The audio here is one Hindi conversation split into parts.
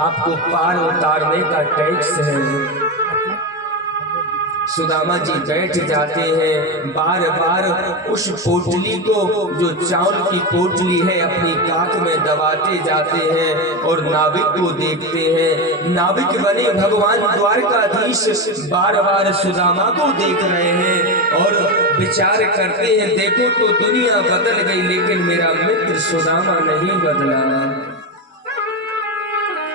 आपको पार उतारने का टैक्स है। सुदामा जी बैठ जाते हैं, बार बार उस पोटली को, जो चावल की पोटली है, अपनी काख में दबाते जाते हैं और नाविक को देखते हैं। नाविक बने भगवान द्वारकाधीश बार बार सुदामा को देख रहे हैं और विचार करते हैं, देखो तो दुनिया बदल गई लेकिन मेरा मित्र सुदामा नहीं बदला।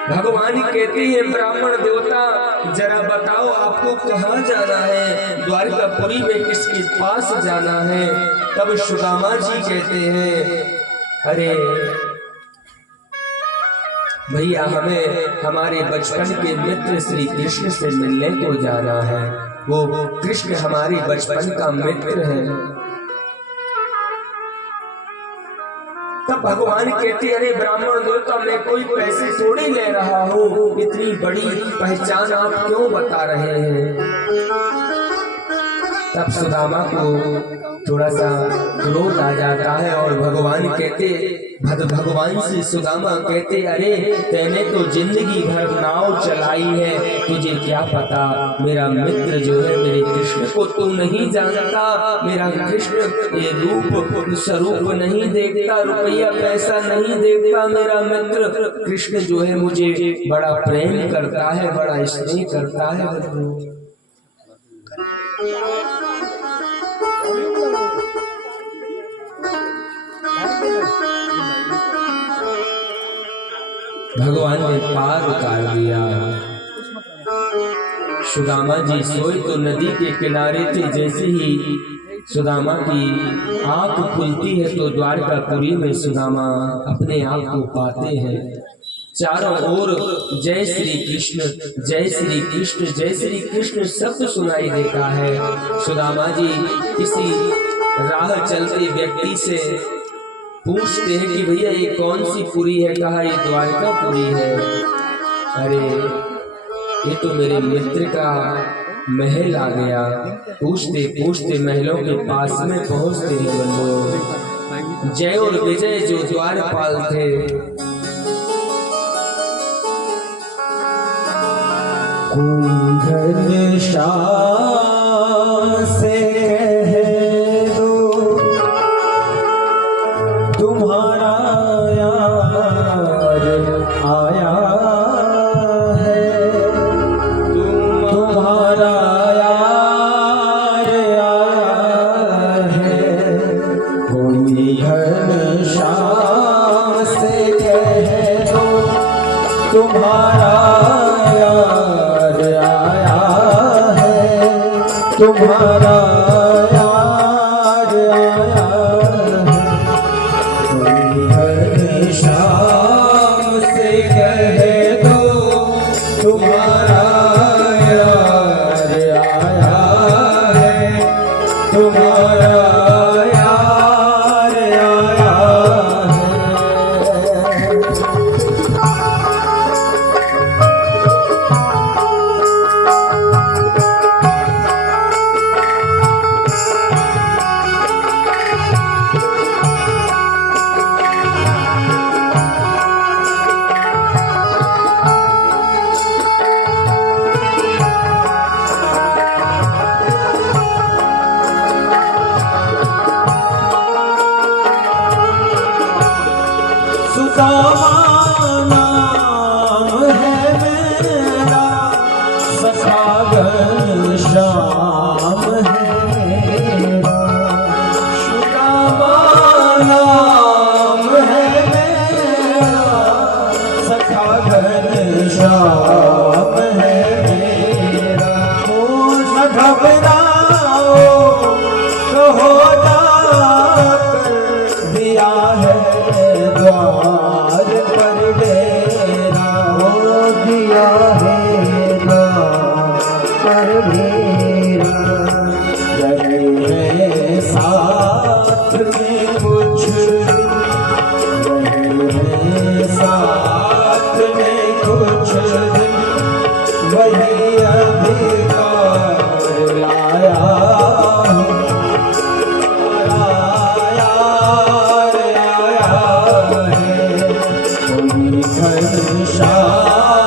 भगवान कहते हैं, ब्राह्मण देवता जरा बताओ आपको कहाँ जाना है, द्वारकापुरी में किसके पास जाना है। तब सुदामा जी कहते हैं, अरे भैया हमें हमारे बचपन के मित्र श्री कृष्ण से मिलने को जाना है। वो कृष्ण हमारे बचपन का मित्र है। तब भगवान कहते, अरे ब्राह्मण देवता मैं कोई पैसे थोड़ी ले रहा हूँ, इतनी बड़ी पहचान आप क्यों बता रहे हैं। तब सुदामा को थोड़ा सा क्रोध आ जाता है और भगवान से सुदामा कहते, अरे तैने तो जिंदगी भर नाव चलाई है, तुझे क्या पता मेरा मित्र जो है मेरे कृष्ण को तू नहीं जानता। मेरा कृष्ण ये रूप स्वरूप नहीं देखता, रुपया पैसा नहीं देखता। मेरा मित्र कृष्ण जो है मुझे बड़ा प्रेम करता है, बड़ा स्नेह करता है। भगवान ने पार उतार दिया। सुदामा जी सोए तो नदी के किनारे थे। जैसे ही सुदामा की आंख खुलती है तो द्वारकापुरी में सुदामा अपने आप को पाते हैं। चारों ओर जय श्री कृष्ण, जय श्री कृष्ण, जय श्री कृष्ण शब्द सुनाई देता है। सुदामा जी किसी राह चलते व्यक्ति से पूछते हैं कि भैया ये कौन सी पुरी है। कहा ये द्वारकापुरी है। अरे ये तो मेरे मित्र का महल आ गया। पूछते पूछते महलों के पास में पहुंचते हैं बंधु। जय और विजय जो द्वारपाल थे, कुंभल से कह दो तुम्हारा यार आया है, तुम्हारा यार आया है। कोई घनश्याम से कह दो तुम्हारा तुम्हारा यार आया है। कोई घनश्याम से कह दो तुम्हारा यार आया है, तुम्हारा यार आया सुदामा नाम है मेरा, सखा घनश्याम है मेरा। सुदामा नाम है मेरा, सखा घनश्याम है मेरा। न घबराओ कहो जाकर दिया है द्वार पर डेरा, हो दिया है द्वार पर डेरा। रहे साथ में कुछ दिन, रहे साथ में कुछ दिन, वही अधिकार लाया घनश्याम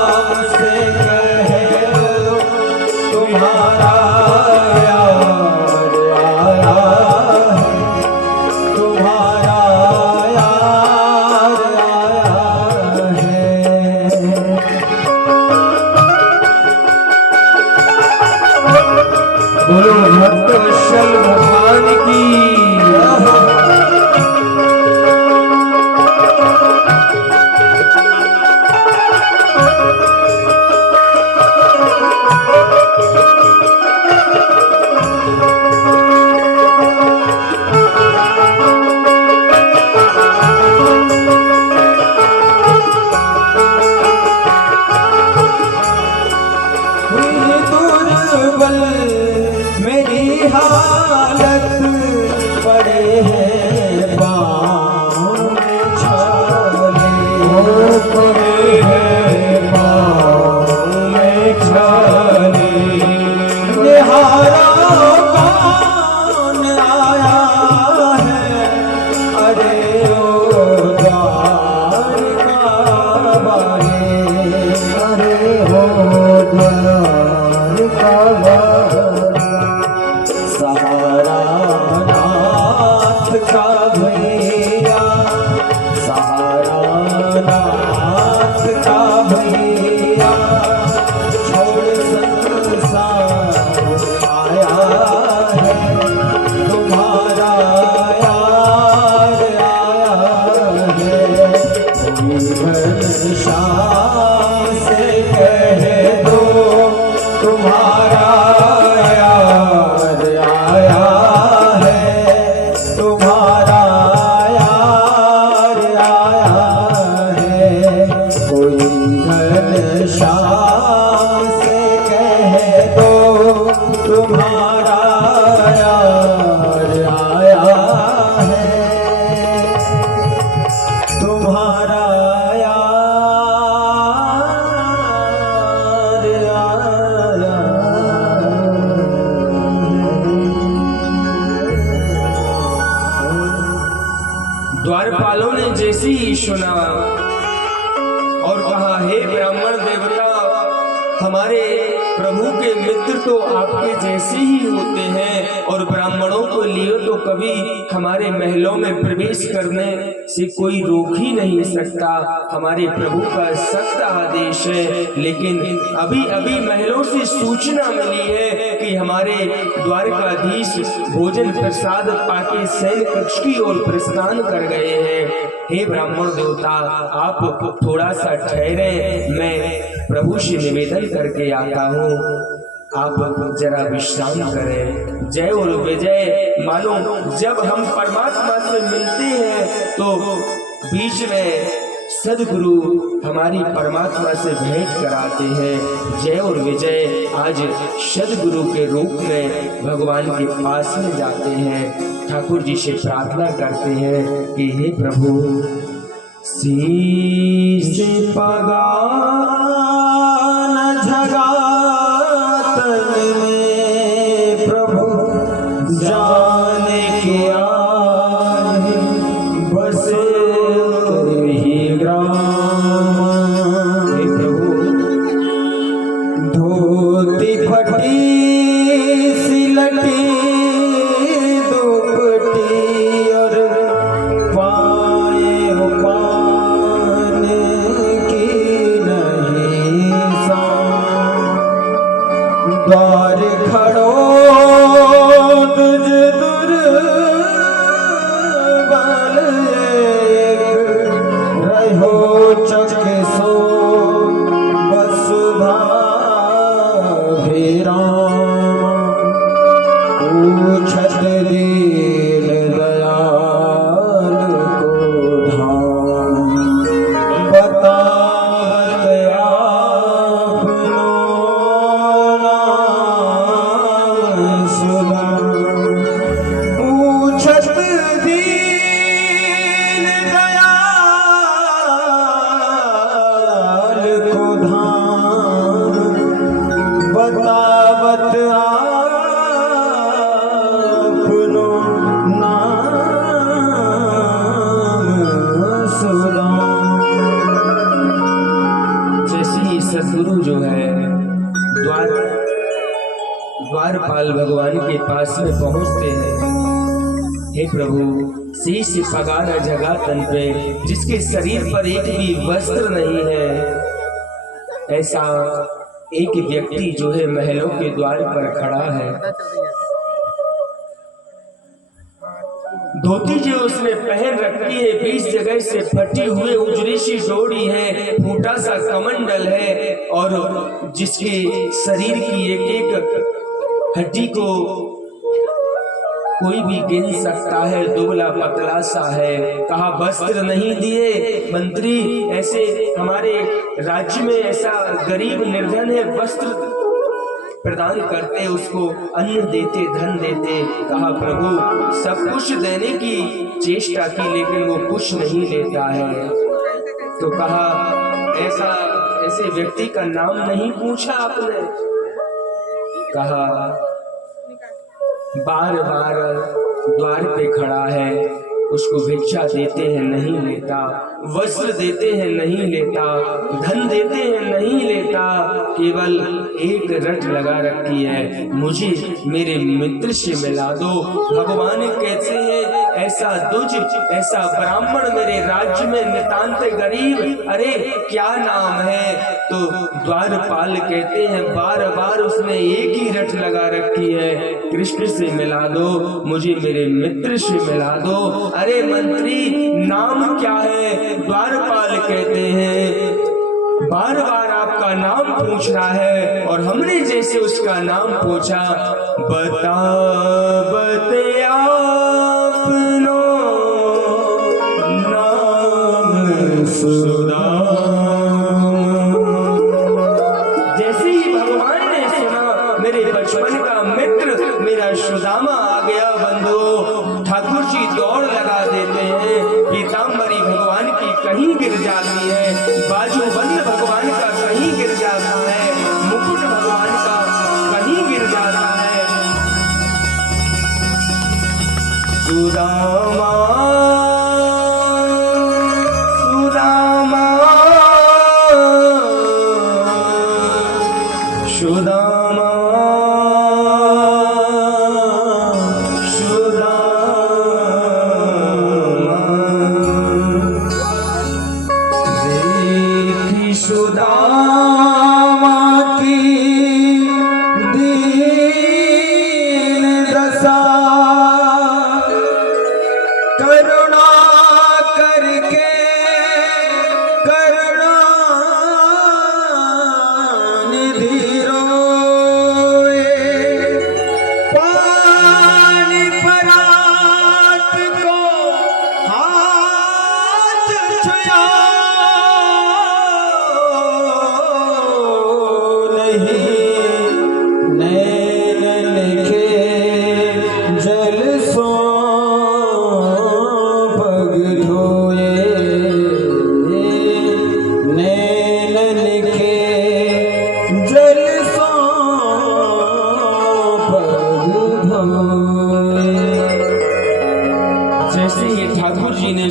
भैया छोड़ संसार आया है, तुम्हारा यार आया है। घनश्याम से कह दो तुम्हारा यार आया है, तुम्हारा यार आया है। कोई घनश्याम से कह दो तुम्हारा यार आया है, तुम्हारा द्वारपालों ने जैसे ही सुना और कहा, हे ब्राह्मण देवता, हमारे प्रभु के मित्र तो आपके जैसे ही होते हैं और ब्राह्मणों को लिए तो कभी हमारे महलों में प्रवेश करने से कोई रोक ही नहीं सकता। हमारे प्रभु का सख्त आदेश है, लेकिन अभी अभी महलों से सूचना मिली है कि हमारे द्वारकाधीश भोजन प्रसाद पाके सैन्य कक्ष की ओर प्रस्थान कर गए हैं। हे ब्राह्मण देवता, आप थोड़ा सा ठहरे, मैं प्रभु से निवेदन करके आता हूँ, आप जरा विश्राम करें। जय और विजय, मानो जब हम परमात्मा से मिलते हैं तो बीच में सदगुरु हमारी परमात्मा से भेंट कराते हैं। जय और विजय आज सदगुरु के रूप में भगवान के पास में जाते हैं, ठाकुर जी से प्रार्थना करते हैं कि हे प्रभु, शीश पगा न जगातन में प्रभु जाने के आए बसे ही ग्राम। हे प्रभु, धोती फटी सिलटी दुपटी और पाए पाने की नहीं शान, द्वार खड़ो तुझ दुर्बल एक रहो चक सो वसुधा पूछत दीन दयाल को धाम, बतावत आपनो नाम सुना। पूछत दीन दयाल को धाम, बतावत आपनो नाम सुना। जैसे ही सदगुरु जो है द्वारपाल भगवान के पास में पहुंचते हैं, हे प्रभु, शीश पगा न जगा तन पे, जिसके शरीर पर एक भी वस्त्र नहीं है, ऐसा एक व्यक्ति जो है महलों के द्वार पर खड़ा है। धोती जो उसने पहन रखी है 20 जगह से फटी हुए उजरी सी डोरी है, फूटा सा कमंडल है और जिसके शरीर की एक एक हड्डी को कोई भी गिन सकता है, दुबला पतला सा है। कहा वस्त्र नहीं दिए मंत्री, ऐसे हमारे राज्य में ऐसा गरीब निर्धन है, वस्त्र प्रदान करते, उसको अन्न देते, धन देते। कहा प्रभु सब कुछ देने की चेष्टा की लेकिन वो कुछ नहीं लेता है। तो कहा ऐसे व्यक्ति का नाम नहीं पूछा आपने? कहा बार बार द्वार पे खड़ा है, उसको भिक्षा देते हैं नहीं लेता, वस्त्र देते हैं नहीं लेता, धन देते हैं नहीं लेता, केवल एक रट लगा रखी है, मुझे मेरे मित्र से मिला दो। भगवान कैसे हैं ऐसा दुज, ऐसा ब्राह्मण मेरे राज्य में नितांत गरीब, अरे क्या नाम है? तो द्वारपाल कहते हैं बार बार उसने एक ही रट लगा रखी है, कृष्ण से मिला दो, मुझे मेरे मित्र से मिला दो। अरे मंत्री नाम क्या है? द्वारपाल कहते हैं बार बार आपका नाम पूछ रहा है, और हमने जैसे उसका नाम पूछा, बता बते आपनो नाम सुदामा। जैसे ही भगवान ने सुना मेरे बचपन का मित्र मेरा सुदामा आ गया, बंधु ठाकुर जी दौड़ लगा देते हैं, पीताम्बरी भगवान की कहीं गिर जाती है, बाजूबंद भगवान का कहीं गिर जाता है, मुकुट भगवान का कहीं गिर जाता है। सुदामा सुदामा सुदामा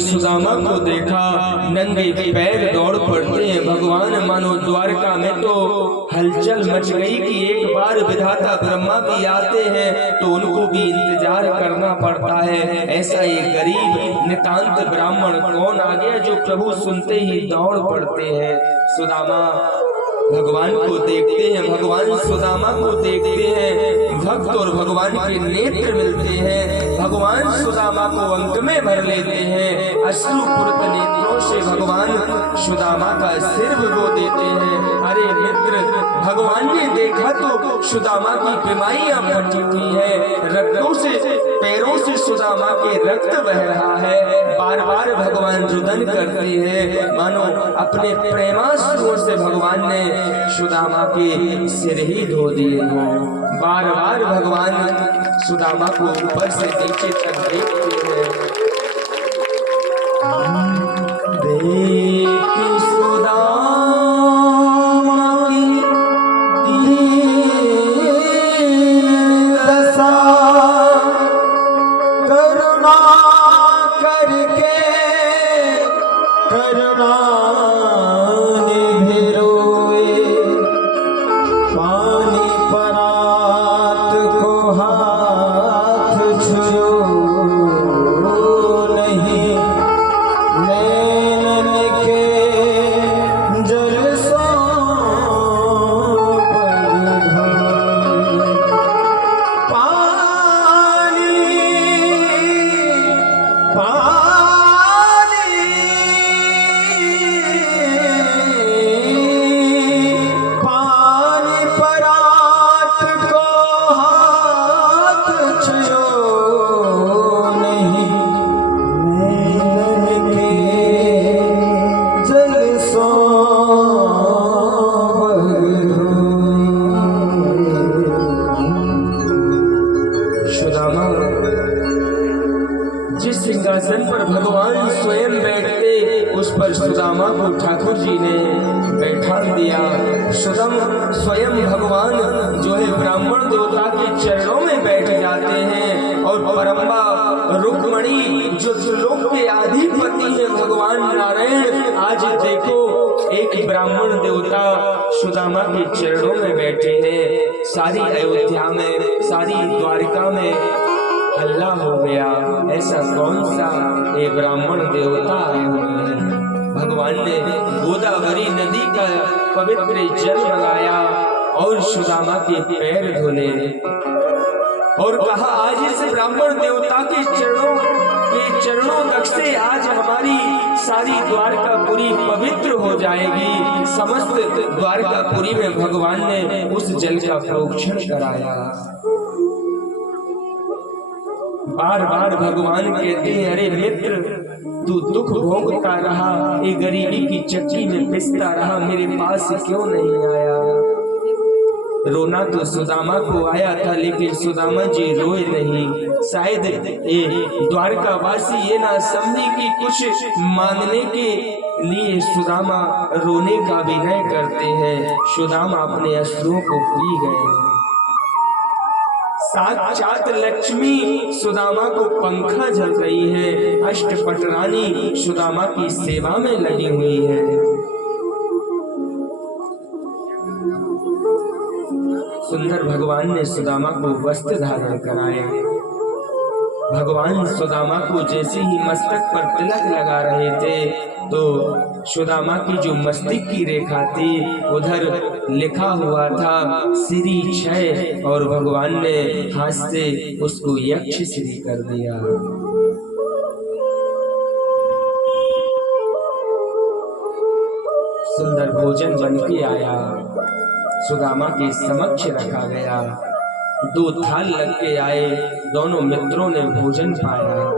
सुदामा को देखा, नंगे पैर दौड़ पड़ते हैं भगवान। मानो द्वारका में तो हलचल मच गई कि एक बार विधाता ब्रह्मा भी आते हैं तो उनको भी इंतजार करना पड़ता है। ऐसा ये गरीब नितांत ब्राह्मण कौन आ गया जो प्रभु सुनते ही दौड़ पड़ते हैं। सुदामा भगवान को देखते हैं, भगवान सुदामा को देखते हैं, भक्त और भगवान के नेत्र मिलते हैं, भगवान सुदामा को अंक में भर लेते हैं, अश्रुपूरित नेत्रों से भगवान सुदामा का सिर भिगो देते हैं। अरे मित्र, भगवान ने देखा तो सुदामा की बिमारियां फटी हुई है, रक्तों से पैरों से सुदामा के रक्त बह रहा है। बार बार भगवान रुदन करते हैं, मानो अपने प्रेमाश्रुओं से भगवान ने सुदामा के सिर ही धो दिए हों। बार बार भगवान सुदामा को ऊपर से नीचे तक देखते हैं। देख सुदामा की दीन दशा, करुणा करके करुणा सिंहासन पर भगवान स्वयं बैठते, उस पर सुदामा को ठाकुर जी ने बैठा दिया। स्वयं भगवान जो है ब्राह्मण देवता के चरणों में बैठ जाते हैं, और परम्बा रुक्मणी जो त्रिलोक के अधिपति है भगवान नारायण, आज देखो एक ब्राह्मण देवता सुदामा के चरणों में बैठे हैं। सारी अयोध्या में, सारी द्वारिका में हल्ला हो गया, ऐसा कौन सा ये ब्राह्मण देवता आए हुए हैं। भगवान ने गोदावरी नदी का पवित्र जल लगाया और सुदामा के पैर धोले और कहा, आज इस ब्राह्मण देवता के चरणों तक से आज हमारी सारी द्वारकापुरी पवित्र हो जाएगी। समस्त द्वारकापुरी में भगवान ने उस जल का प्रोक्षण कराया। बार बार भगवान कहते हैं, अरे मित्र, तू दुख भोगता रहा, ये गरीबी की चक्की में पिसता रहा, मेरे पास क्यों नहीं आया। रोना तो सुदामा को आया था, लेकिन सुदामा जी रोए नहीं। शायद ये द्वारकावासी ये ना समझे कि कुछ मांगने के लिए सुदामा रोने का अभिनय करते हैं। सुदामा अपने अश्रुओं को पी गए। साक्षात लक्ष्मी सुदामा को पंखा झल रही है, अष्टपटरानी सुदामा की सेवा में लगी हुई है। सुंदर भगवान ने सुदामा को वस्त्र धारण कराया। भगवान सुदामा को जैसे ही मस्तक पर तिलक लगा रहे थे तो सुदामा की जो मस्तिष्क की रेखा थी उधर लिखा हुआ था श्री क्षय, और भगवान ने हाथ से उसको यक्ष श्री कर दिया। सुंदर भोजन बन के आया, सुदामा के समक्ष रखा गया। 2 थाल लग के आए, दोनों मित्रों ने भोजन पाया।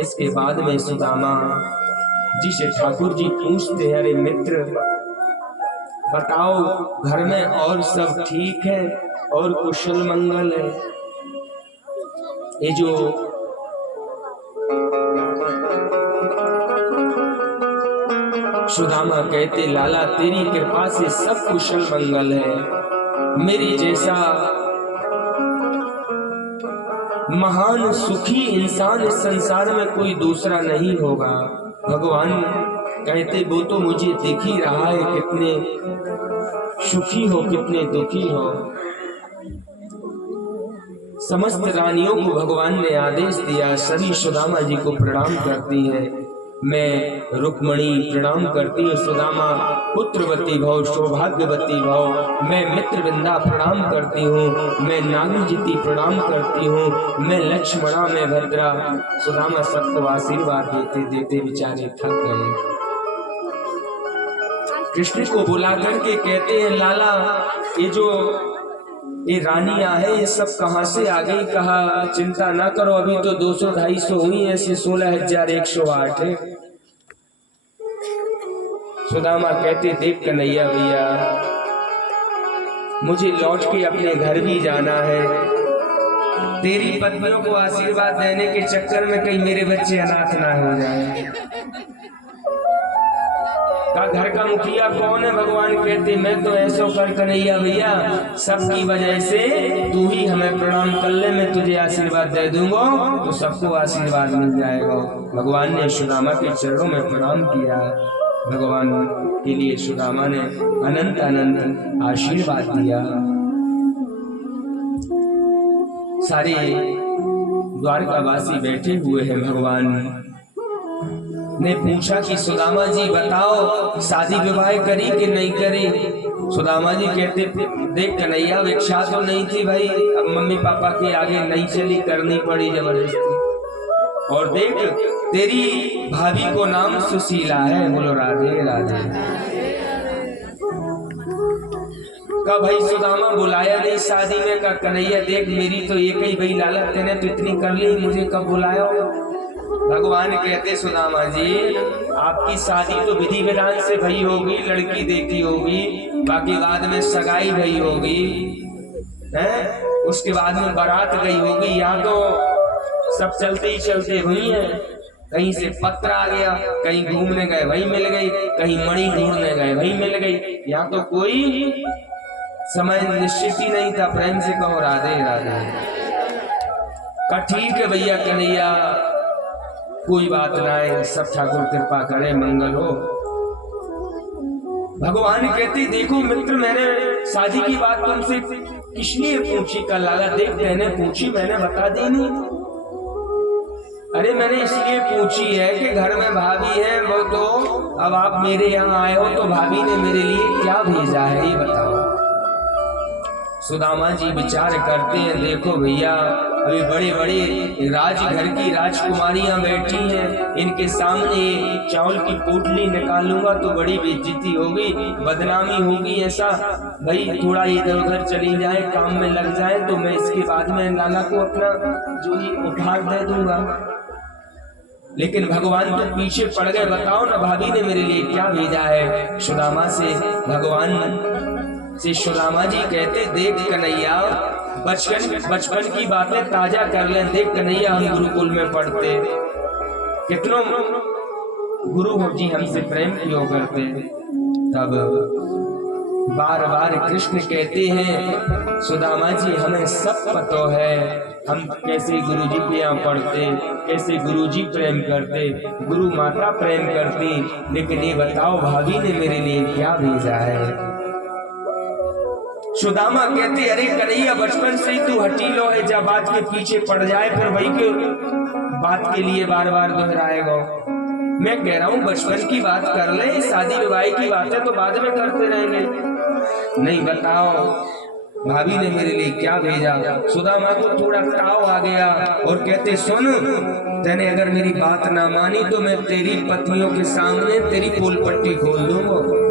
इसके बाद में सुदामा जी से ठाकुर जी पूछते हैं, अरे मित्र बताओ, घर में और सब ठीक है और कुशल मंगल है। ये जो सुदामा कहते, लाला तेरी कृपा से सब कुशल मंगल है, मेरी जैसा महान सुखी इंसान इस संसार में कोई दूसरा नहीं होगा। भगवान कहते, वो तो मुझे दिख ही रहा है, कितने सुखी हो कितने दुखी हो। समस्त रानियों को भगवान ने आदेश दिया, सभी सुदामा जी को प्रणाम करती है। मैं रुक्मणी प्रणाम करती हूँ, सुदामा पुत्रवती भव, सौभाग्यवती भव। मैं मित्रवृंदा प्रणाम करती हूँ, मैं नागजिति प्रणाम करती हूँ, मैं लक्ष्मणा, मैं भद्रा। सुदामा सबको आशीर्वाद देते देते बेचारे थक गए। कृष्ण को बुला करके कहते हैं, लाला ये रानियां है, ये सब कहाँ से आ गई। कहा, चिंता ना करो, अभी तो 200-250 हुई, ऐसे 16,108 है। सुदामा कहते, देख कन्हैया भैया, मुझे लौट के अपने घर भी जाना है। तेरी पत्नियों को आशीर्वाद देने के चक्कर में कहीं मेरे बच्चे अनाथ ना हो जाए। का घर का मुखिया कौन है। भगवान कहते, मैं तो ऐसा कर कन्हैया भैया, सबकी वजह से तू ही हमें प्रणाम कर ले, मैं तुझे आशीर्वाद दे दूंगा तो सबको आशीर्वाद मिल जाएगा। भगवान ने सुदामा के चरणों में प्रणाम किया। भगवान के लिए सुदामा ने अनंत अनंत आशीर्वाद दिया। सारे द्वारकावासी बैठे हुए हैं। भगवान ने पूछा कि सुदामा जी बताओ, शादी विवाह करी कि नहीं करी। सुदामा जी कहते, देख कन्हैया, इच्छा तो नहीं थी भाई, अब मम्मी पापा के आगे नहीं चली, करनी पड़ी जबरदस्ती। और देख तेरी भाभी को नाम सुशीला है, बोलो राधे राधे। का भाई सुदामा बुलाया नहीं शादी में। का कन्हैया देख, मेरी तो एक ही भाई लाला, तेने तो इतनी कर ली, मुझे कब बुलाया। भगवान कहते, सुदामा जी आपकी शादी तो विधि विधान से भई होगी, लड़की देखी होगी, बाकी बाद में सगाई भई होगी, हैं? उसके बाद में बारात गई होगी। यहाँ तो सब चलते ही चलते हुई है। कहीं से पत्र आ गया, कहीं घूमने गए वही मिल गई, कहीं मणि ढूंढने गए वही मिल गई। यहाँ तो कोई समय निश्चित ही नहीं था। प्रेम से कहो राधे राधे। का ठीक है भैया कन्हैया, कोई बात ना है, सब ठाकुर कृपा करे, मंगल हो। भगवान कहते, देखो मित्र, मैंने शादी की बात तुमसे किस लिए पूछी। का लाला देख, मैंने पूछी, मैंने बता दी नहीं। अरे मैंने इसलिए पूछी है कि घर में भाभी है वो, तो अब आप मेरे यहाँ आए हो तो भाभी ने मेरे लिए क्या भेजा है ये बताओ। सुदामा जी विचार करते हैं, देखो भैया अभी बड़े बड़े राजघर की राजकुमारियां बैठी हैं, इनके सामने चावल की पोटली निकालूंगा तो बड़ी बेइज्जती होगी, बदनामी होगी। ऐसा भाई थोड़ा इधर उधर चली जाए, काम में लग जाए तो मैं इसके बाद में लाला को अपना जो ही उपहार दे दूंगा। लेकिन भगवान तो पीछे पड़ गए, बताओ ना भाभी ने मेरे लिए क्या भेजा है। सुदामा से भगवान से सुदामा जी कहते, देख कन्हैया बचपन की बातें ताजा कर ले। देख कन्हैया हम गुरुकुल में पढ़ते, कितनों गुरु जी हमसे प्रेम क्यों करते। तब बार बार कृष्ण कहते हैं, सुदामा जी हमें सब पता है, हम कैसे गुरु जी के यहाँ पढ़ते, कैसे गुरु जी प्रेम करते, गुरु माता प्रेम करती, लेकिन ये बताओ भाभी ने मेरे लिए क्या भेजा है। सुदामा कहते, अरे कन्हैया बचपन से ही तू हटीलो है, जब बात के पीछे पड़ जाए फिर वही के बात के लिए बार बार दोहराएगा। मैं कह रहा हूँ बचपन की बात कर ले, शादी विवाह की बातें तो बाद में करते रहेंगे। नहीं बताओ भाभी ने मेरे लिए क्या भेजा। सुदामा को थोड़ा ताव आ गया और कहते, सुन तूने अगर मेरी बात ना मानी तो मैं तेरी पत्नियों के सामने तेरी पोल पट्टी खोल दूंगा।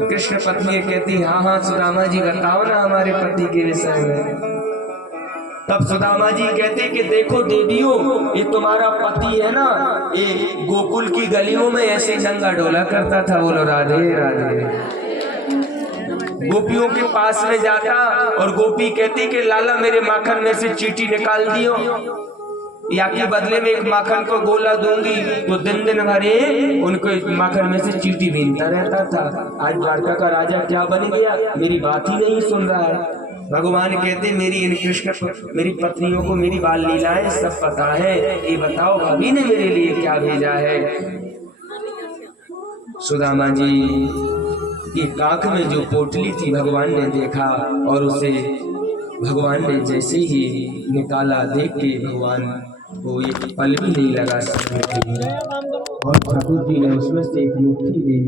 कृष्ण पत्नी कहती, हाँ हाँ सुदामा जी बताओ ना हमारे पति के विषय में। तब सुदामा जी कहते कि देखो देवियों, ये तुम्हारा पति है ना, ये गोकुल की गलियों में ऐसे नंगा डोला करता था, बोलो राधे राधे। गोपियों के पास में जाता और गोपी कहती कि लाला मेरे माखन में से चींटी निकाल दियो, या के बदले में एक माखन को गोला दूंगी। तो दिन दिन भरे उनको माखन में से चींटी बीनता रहता था। आज द्वारका का राजा क्या बन गया, मेरी बात ही नहीं सुन रहा है। भगवान कहते, मेरी इन कृष्ण मेरी पत्नियों को मेरी बाल लीलाएं सब पता है, ये बताओ भाभी ने मेरे लिए क्या भेजा है। सुदामा जी की काख में जो पोटली थी भगवान ने देखा, और उसे भगवान ने जैसे ही निकाला, देख के भगवान को एक पल भी नहीं लगा सकते थे। और ठाकुर जी ने उसमें से एक मुट्ठी दी।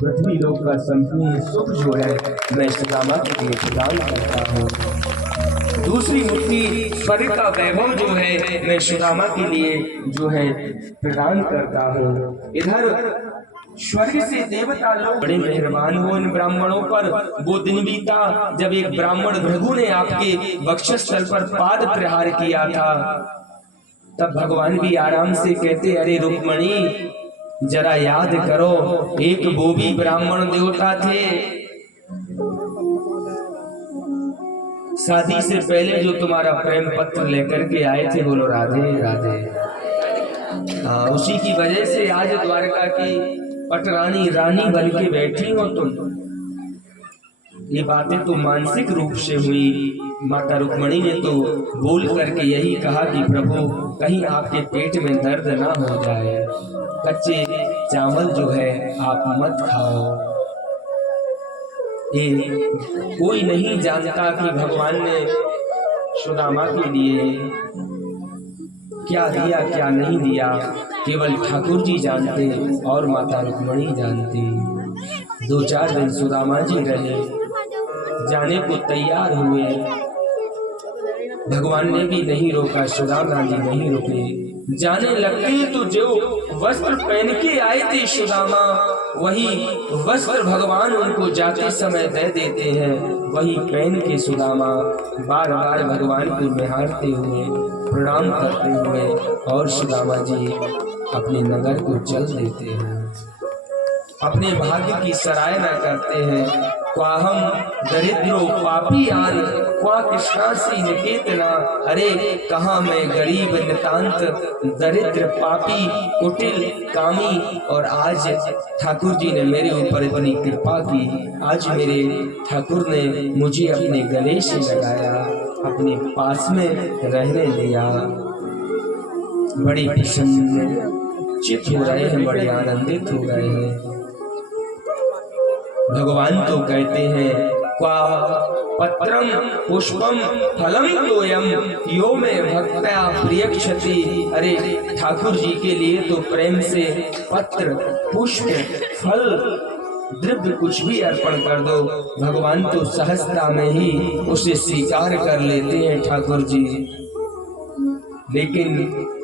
पृथ्वी लोक का संपूर्ण सुख जो है मैं सुदामा के लिए प्रदान करता हूँ। दूसरी मुट्ठी स्वर्ग का वैभव जो है मैं सुदामा के लिए जो है प्रदान करता हूँ। इधर स्वर्ग से देवता लोग बड़े मेहरबान हो इन ब्राह्मणों पर। वो दिन बीता जब एक ब्राह्मण भृगु ने आपके वक्षस्थल पर पाद प्रहार किया था। तब भगवान भी आराम से कहते, अरे रुक्मणी जरा याद करो, एक वो भी ब्राह्मण देवता थे, शादी से पहले जो तुम्हारा प्रेम पत्र लेकर के आए थे, बोलो राधे राधे। हाँ, उसी की वजह से आज द्वारका की पटरानी रानी बन के बैठी हो तुम। ये बातें तो मानसिक रूप से हुई। माता रुक्मणी ने तो बोल करके यही कहा कि प्रभु कहीं आपके पेट में दर्द ना हो जाए, कच्चे चावल जो है आप मत खाओ। ये कोई नहीं जानता कि भगवान ने सुदामा के लिए क्या दिया क्या नहीं दिया, केवल ठाकुर जी जानते और माता रुक्मणी जानती। 2-4 दिन सुदामा जी रहे, जाने को तैयार हुए, भगवान ने भी नहीं रोका, सुदामा जी नहीं रुके। जाने लगते तो जो वस्त्र पहन के आए थे सुदामा, वही वस्त्र भगवान उनको जाते समय दे देते हैं, वही पहन के सुदामा बार बार भगवान को निहारते हुए प्रणाम करते हुए और सुदामा जी अपने नगर को चल देते हैं। अपने भाग्य की सराहना करते हैं। क्वाहम दरिद्रो पापी आन क्वा कृष्णासी निकेतना। अरे कहाँ मैं गरीब नितांत दरिद्र पापी कुटिल कामी, और आज ठाकुर जी ने मेरे ऊपर इतनी कृपा की। आज मेरे ठाकुर ने मुझे अपने गले से लगाया, अपने पास में रहने दिया। बड़ी प्रसन्न चित्त हो रहे हैं, बड़े आनंदित हो रहे हैं। भगवान तो कहते हैं क्वा पत्रम पुष्पम फलम तोयम यो में भक्त्या प्रियक्षति। अरे ठाकुर जी के लिए तो प्रेम से पत्र, पुष्प, फल, द्रव्य कुछ भी अर्पण कर दो, भगवान तो सहजता में ही उसे स्वीकार कर लेते हैं ठाकुर जी। लेकिन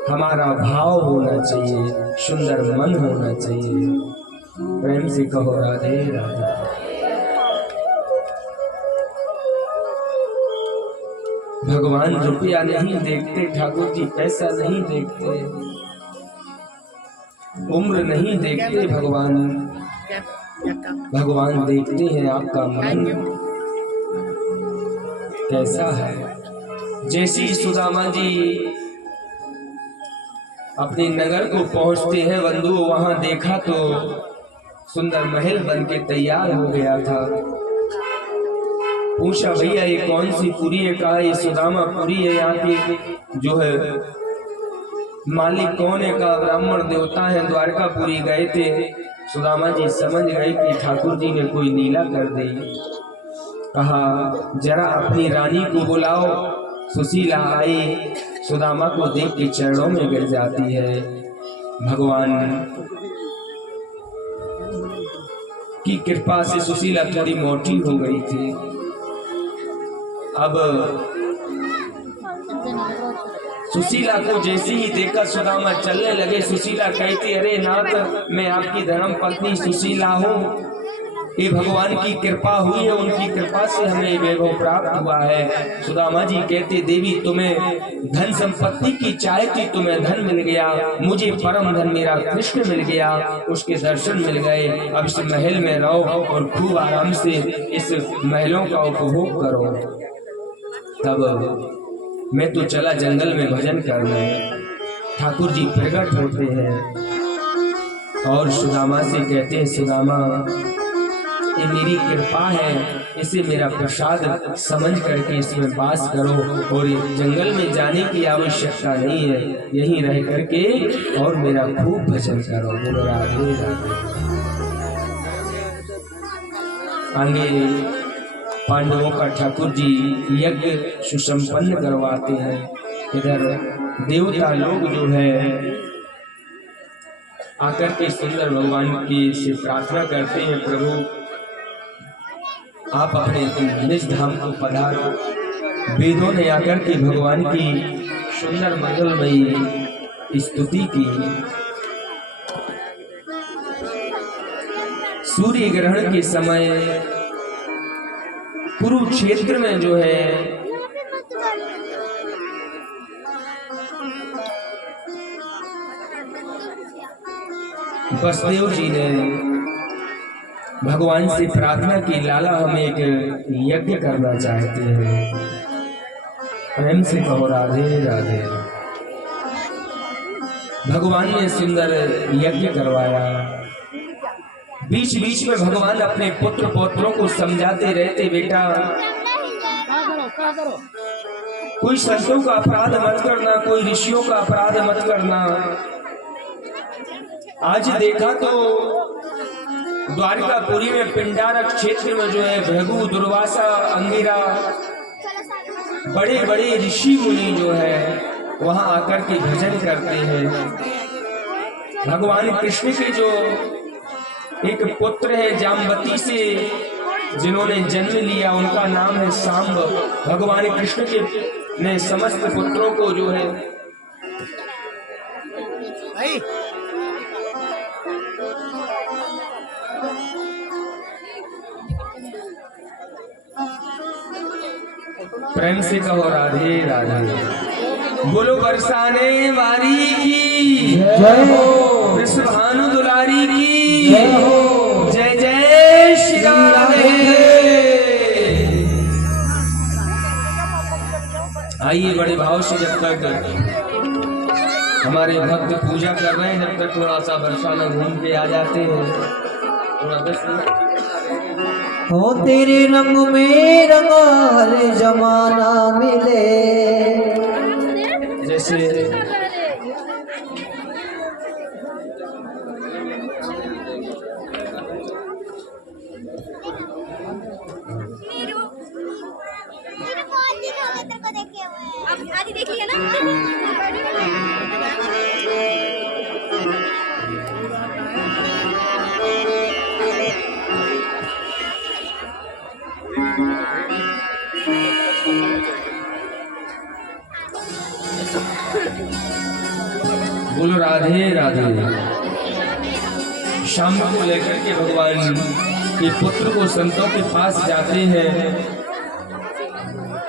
हमारा भाव होना चाहिए, सुंदर मन होना चाहिए। प्रेम से कहो राधे राधे। भगवान रुपया नहीं देखते ठाकुर जी, पैसा नहीं देखते, उम्र नहीं देखते भगवान। भगवान देखते हैं आपका मन कैसा है। जैसी सुदामा जी अपने नगर को पहुंचते हैं बंधु, वहां देखा तो सुंदर महल बन के तैयार हो गया था। पूछा भैया ये कौन सी पुरी है? कहा ये सुदामा पुरी है, यहाँ की जो है मालिक कौन है? का ब्राह्मण देवता है, द्वारकापुरी गए थे। सुदामा जी समझ गए कि ठाकुर जी ने कोई लीला कर दी। कहा जरा अपनी रानी को बुलाओ। सुशीला आई, सुदामा को देख के चरणों में गिर जाती है। भगवान की कृपा से सुशीला थोड़ी मोटी हो गई थी। अब सुशीला को जैसे ही देखा सुदामा चलने लगे। सुशीला कहती अरे नाथ, मैं आपकी धर्म पत्नी सुशीला हूँ, ये भगवान की कृपा हुई है, उनकी कृपा से हमें वैभव प्राप्त हुआ है। सुदामा जी कहते देवी तुम्हें धन संपत्ति की चाहे थी, तुम्हें धन मिल गया, मुझे परम धन मेरा कृष्ण मिल गया, उसके दर्शन मिल गए। अब इस महल में रहो और खूब आराम से इस महलों का उपभोग करो। तब मैं तो चला जंगल में भजन करने। ठाकुर जी प्रकट होते हैं और सुदामा से कहते हैं सुदामा ये मेरी कृपा है, इसे मेरा प्रसाद समझ करके इसमें वास करो और जंगल में जाने की आवश्यकता नहीं है, यहीं रह करके और मेरा खूब भजन करो। बोलो राधे राधे। आगे पांडवों का ठाकुर जी यज्ञ सुसंपन्न करवाते हैं। इधर देवता लोग जो है आकर के सुंदर भगवान की से प्रार्थना करते हैं प्रभु आप अपने निज धाम को पधारो। वेदों ने आकर के भगवान की सुंदर मंगलमयी स्तुति की। सूर्य ग्रहण के समय कुरुक्षेत्र में जो है वसुदेव जी ने भगवान से प्रार्थना की लाला हम एक यज्ञ करना चाहते हैं। प्रेम से कहो राधे राधे। भगवान ने सुंदर यज्ञ करवाया। बीच बीच में भगवान अपने पुत्र पौत्रों को समझाते रहते बेटा कोई संतों का अपराध मत करना, कोई ऋषियों का अपराध मत करना। आज देखा तो द्वारकापुरी में पिंडारक क्षेत्र में जो है भृगु, दुर्वासा, अंगिरा, बड़े बड़े ऋषि मुनि जो है वहां आकर के भजन करते हैं। भगवान कृष्ण के जो एक पुत्र है जाम्बती से जिन्होंने जन्म लिया, उनका नाम है सांब। भगवान कृष्ण के ने समस्त पुत्रों को जो है प्रेम से कहो राधे राधे। बोलो बरसाने वारी की जय हो, विश्वभानु दुलारी की जय हो, जय जय श्री राधे। आइए बड़े भाव से जब तक हमारे भक्त पूजा कर रहे हैं, जब तक थोड़ा सा बरसाना घूम के आ जाते हैं। थोड़ा 10 मिनट हो तेरे रंग में रंगाल जमाना मिले। जैसे बोलो राधे राधे। शाम को लेकर के भगवान के पुत्र को संतों के पास जाते हैं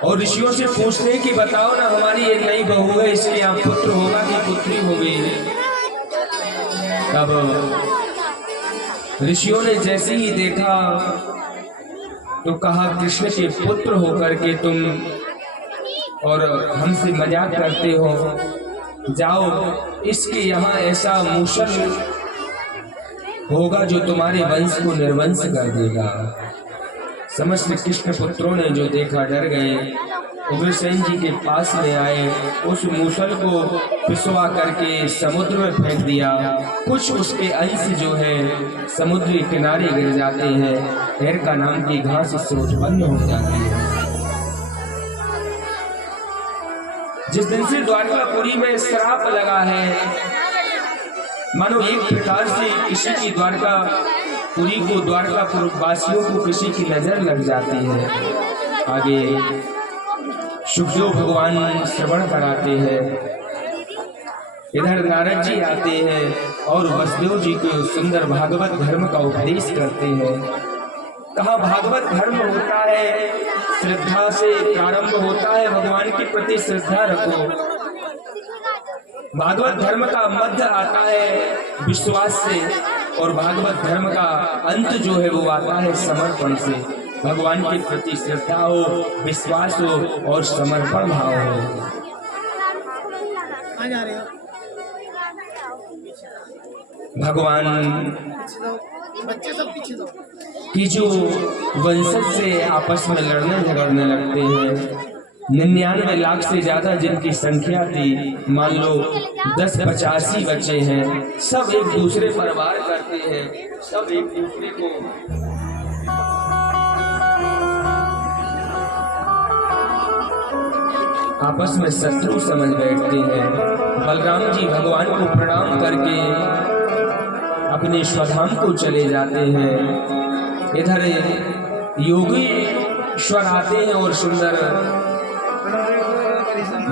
और ऋषियों से पूछते हैं कि बताओ ना, हमारी एक नई बहू है, इसके यहाँ पुत्र होगा कि पुत्री होगी। तब ऋषियों ने जैसे ही देखा तो कहा, कृष्ण के पुत्र होकर के तुम और हमसे मजाक करते हो, जाओ इसके यहाँ ऐसा मूषक होगा जो तुम्हारे वंश को निर्वंश कर देगा। समस्त कृष्ण पुत्रों ने जो देखा डर गए, उग्रसेन जी के पास में आए, उस मूसल को पिसवा करके समुद्र में फेंक दिया। कुछ उसके अंश जो है समुद्री किनारे गिर जाते हैं, एरका नाम की घास इससे उत्पन्न हो जाती है। जिस दिन से द्वारकापुरी में श्राप लगा है, मानो एक प्रकार से किसी की द्वारकापुरी को, द्वारकापुर वासियों को किसी की नजर लग जाती है। आगे सुखदेव भगवान श्रवण कराते हैं, इधर नारद जी आते हैं और वसुदेव जी को सुंदर भागवत धर्म का उपदेश करते हैं। कहा भागवत धर्म होता है, श्रद्धा से प्रारंभ होता है, भगवान के प्रति श्रद्धा रखो। भागवत धर्म का मध्य आता है विश्वास से, और भागवत धर्म का अंत जो है वो आता है समर्पण से। भगवान के प्रति श्रद्धा हो, विश्वास हो और समर्पण भाव हो। भगवान की जो वंशज से आपस में लड़ने झगड़ने लगते हैं, 99 लाख से ज्यादा जिनकी संख्या थी, मान लो 10-85 बच्चे हैं, सब एक दूसरे पर वार करते हैं, सब एक दूसरे को आपस में शत्रु समझ बैठते हैं। बलराम जी भगवान को प्रणाम करके अपने स्वधाम को चले जाते हैं। इधर योगीश्वर आते हैं और सुंदर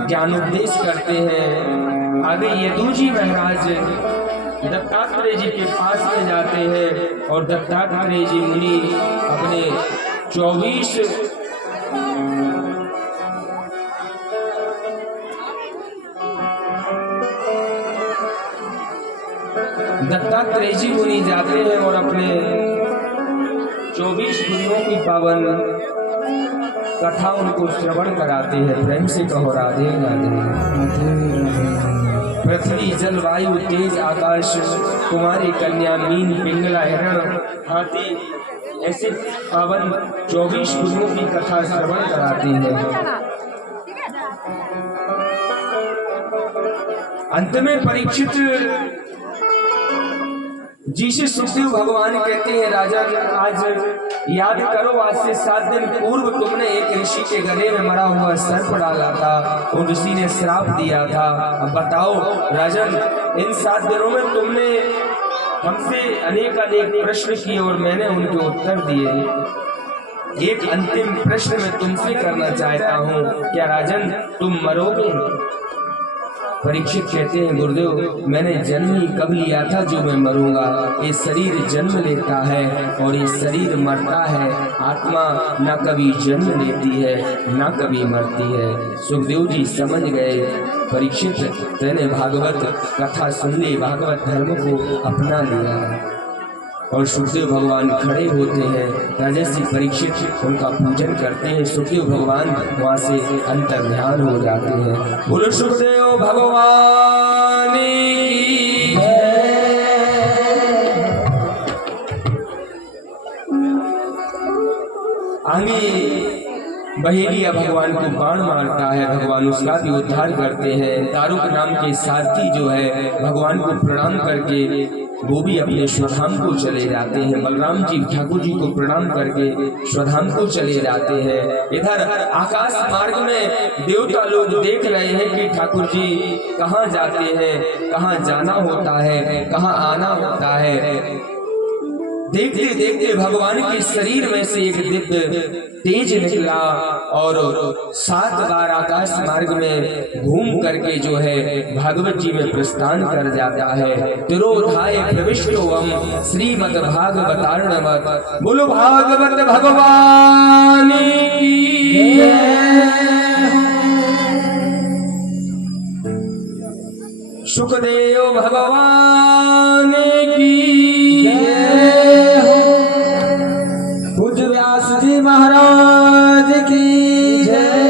ज्ञानोपदेश करते हैं। आगे यदु जी महाराज दत्तात्रेय जी के पास में जाते हैं और दत्तात्रेय जी मुनि अपने 24 दत्तात्रेय जी मुनि जाते हैं और अपने 24 गुरुओं की पावन कथा उनको श्रवण कराते हैं। प्रेम से कहो राधे राधे। पृथ्वी जल वायु तेज आकाश, कुमारी कन्या मीन पिंगला हिरण हाथी, ऐसे पावन 24 गुरुओं की कथा श्रवण कराते हैं। अंत में परीक्षित जी से सुखदेव भगवान कहते हैं, राजा आज याद करो, आज से 7 दिन पूर्व तुमने एक ऋषि के गले में मरा हुआ सर्प डाला था, उन ऋषि ने श्राप दिया था। अब बताओ राजन, इन 7 दिनों में तुमने हमसे अनेक प्रश्न किए और मैंने उनके उत्तर दिए। एक अंतिम प्रश्न मैं तुमसे करना चाहता हूँ, क्या राजन तुम मरोगे? परीक्षित कहते हैं, गुरुदेव मैंने जन्म ही कब लिया था जो मैं मरूंगा? ये शरीर जन्म लेता है और ये शरीर मरता है, आत्मा न कभी जन्म लेती है न कभी मरती है। सुखदेव जी समझ गए, परीक्षित तेने भागवत कथा सुन ली, भागवत धर्म को अपना लिया। और सुखदेव भगवान खड़े होते हैं, राजर्षि परीक्षित उनका पूजन करते हैं। सुखदेव भगवान वहां से अंतर ध्यान हो जाते हैं। बोलो सुखदेव भगवान की आगे बहेलिया भगवान को बाण मारता है, भगवान उसका भी उद्धार करते हैं। दारुक नाम के सारथी जो है भगवान को प्रणाम करके वो भी अपने स्वधाम को चले जाते हैं। बलराम जी ठाकुर जी को प्रणाम करके स्वधाम को चले जाते हैं। इधर आकाश मार्ग में देवता लोग देख रहे हैं कि ठाकुर जी कहाँ जाते हैं, कहाँ जाना होता है, कहाँ आना होता है। देखते देखते भगवान के शरीर में से एक दिव्य तेज निकला और 7 बार आकाश मार्ग में घूम करके जो है भागवत जी में प्रस्थान कर जाता है। तिरोधाय प्रविष्टोऽहम् श्रीमद् भागवतार्णवत्। बोलो भागवत भगवान की सुखदेव भगवान की पूज्य व्यास जी महाराज की जय।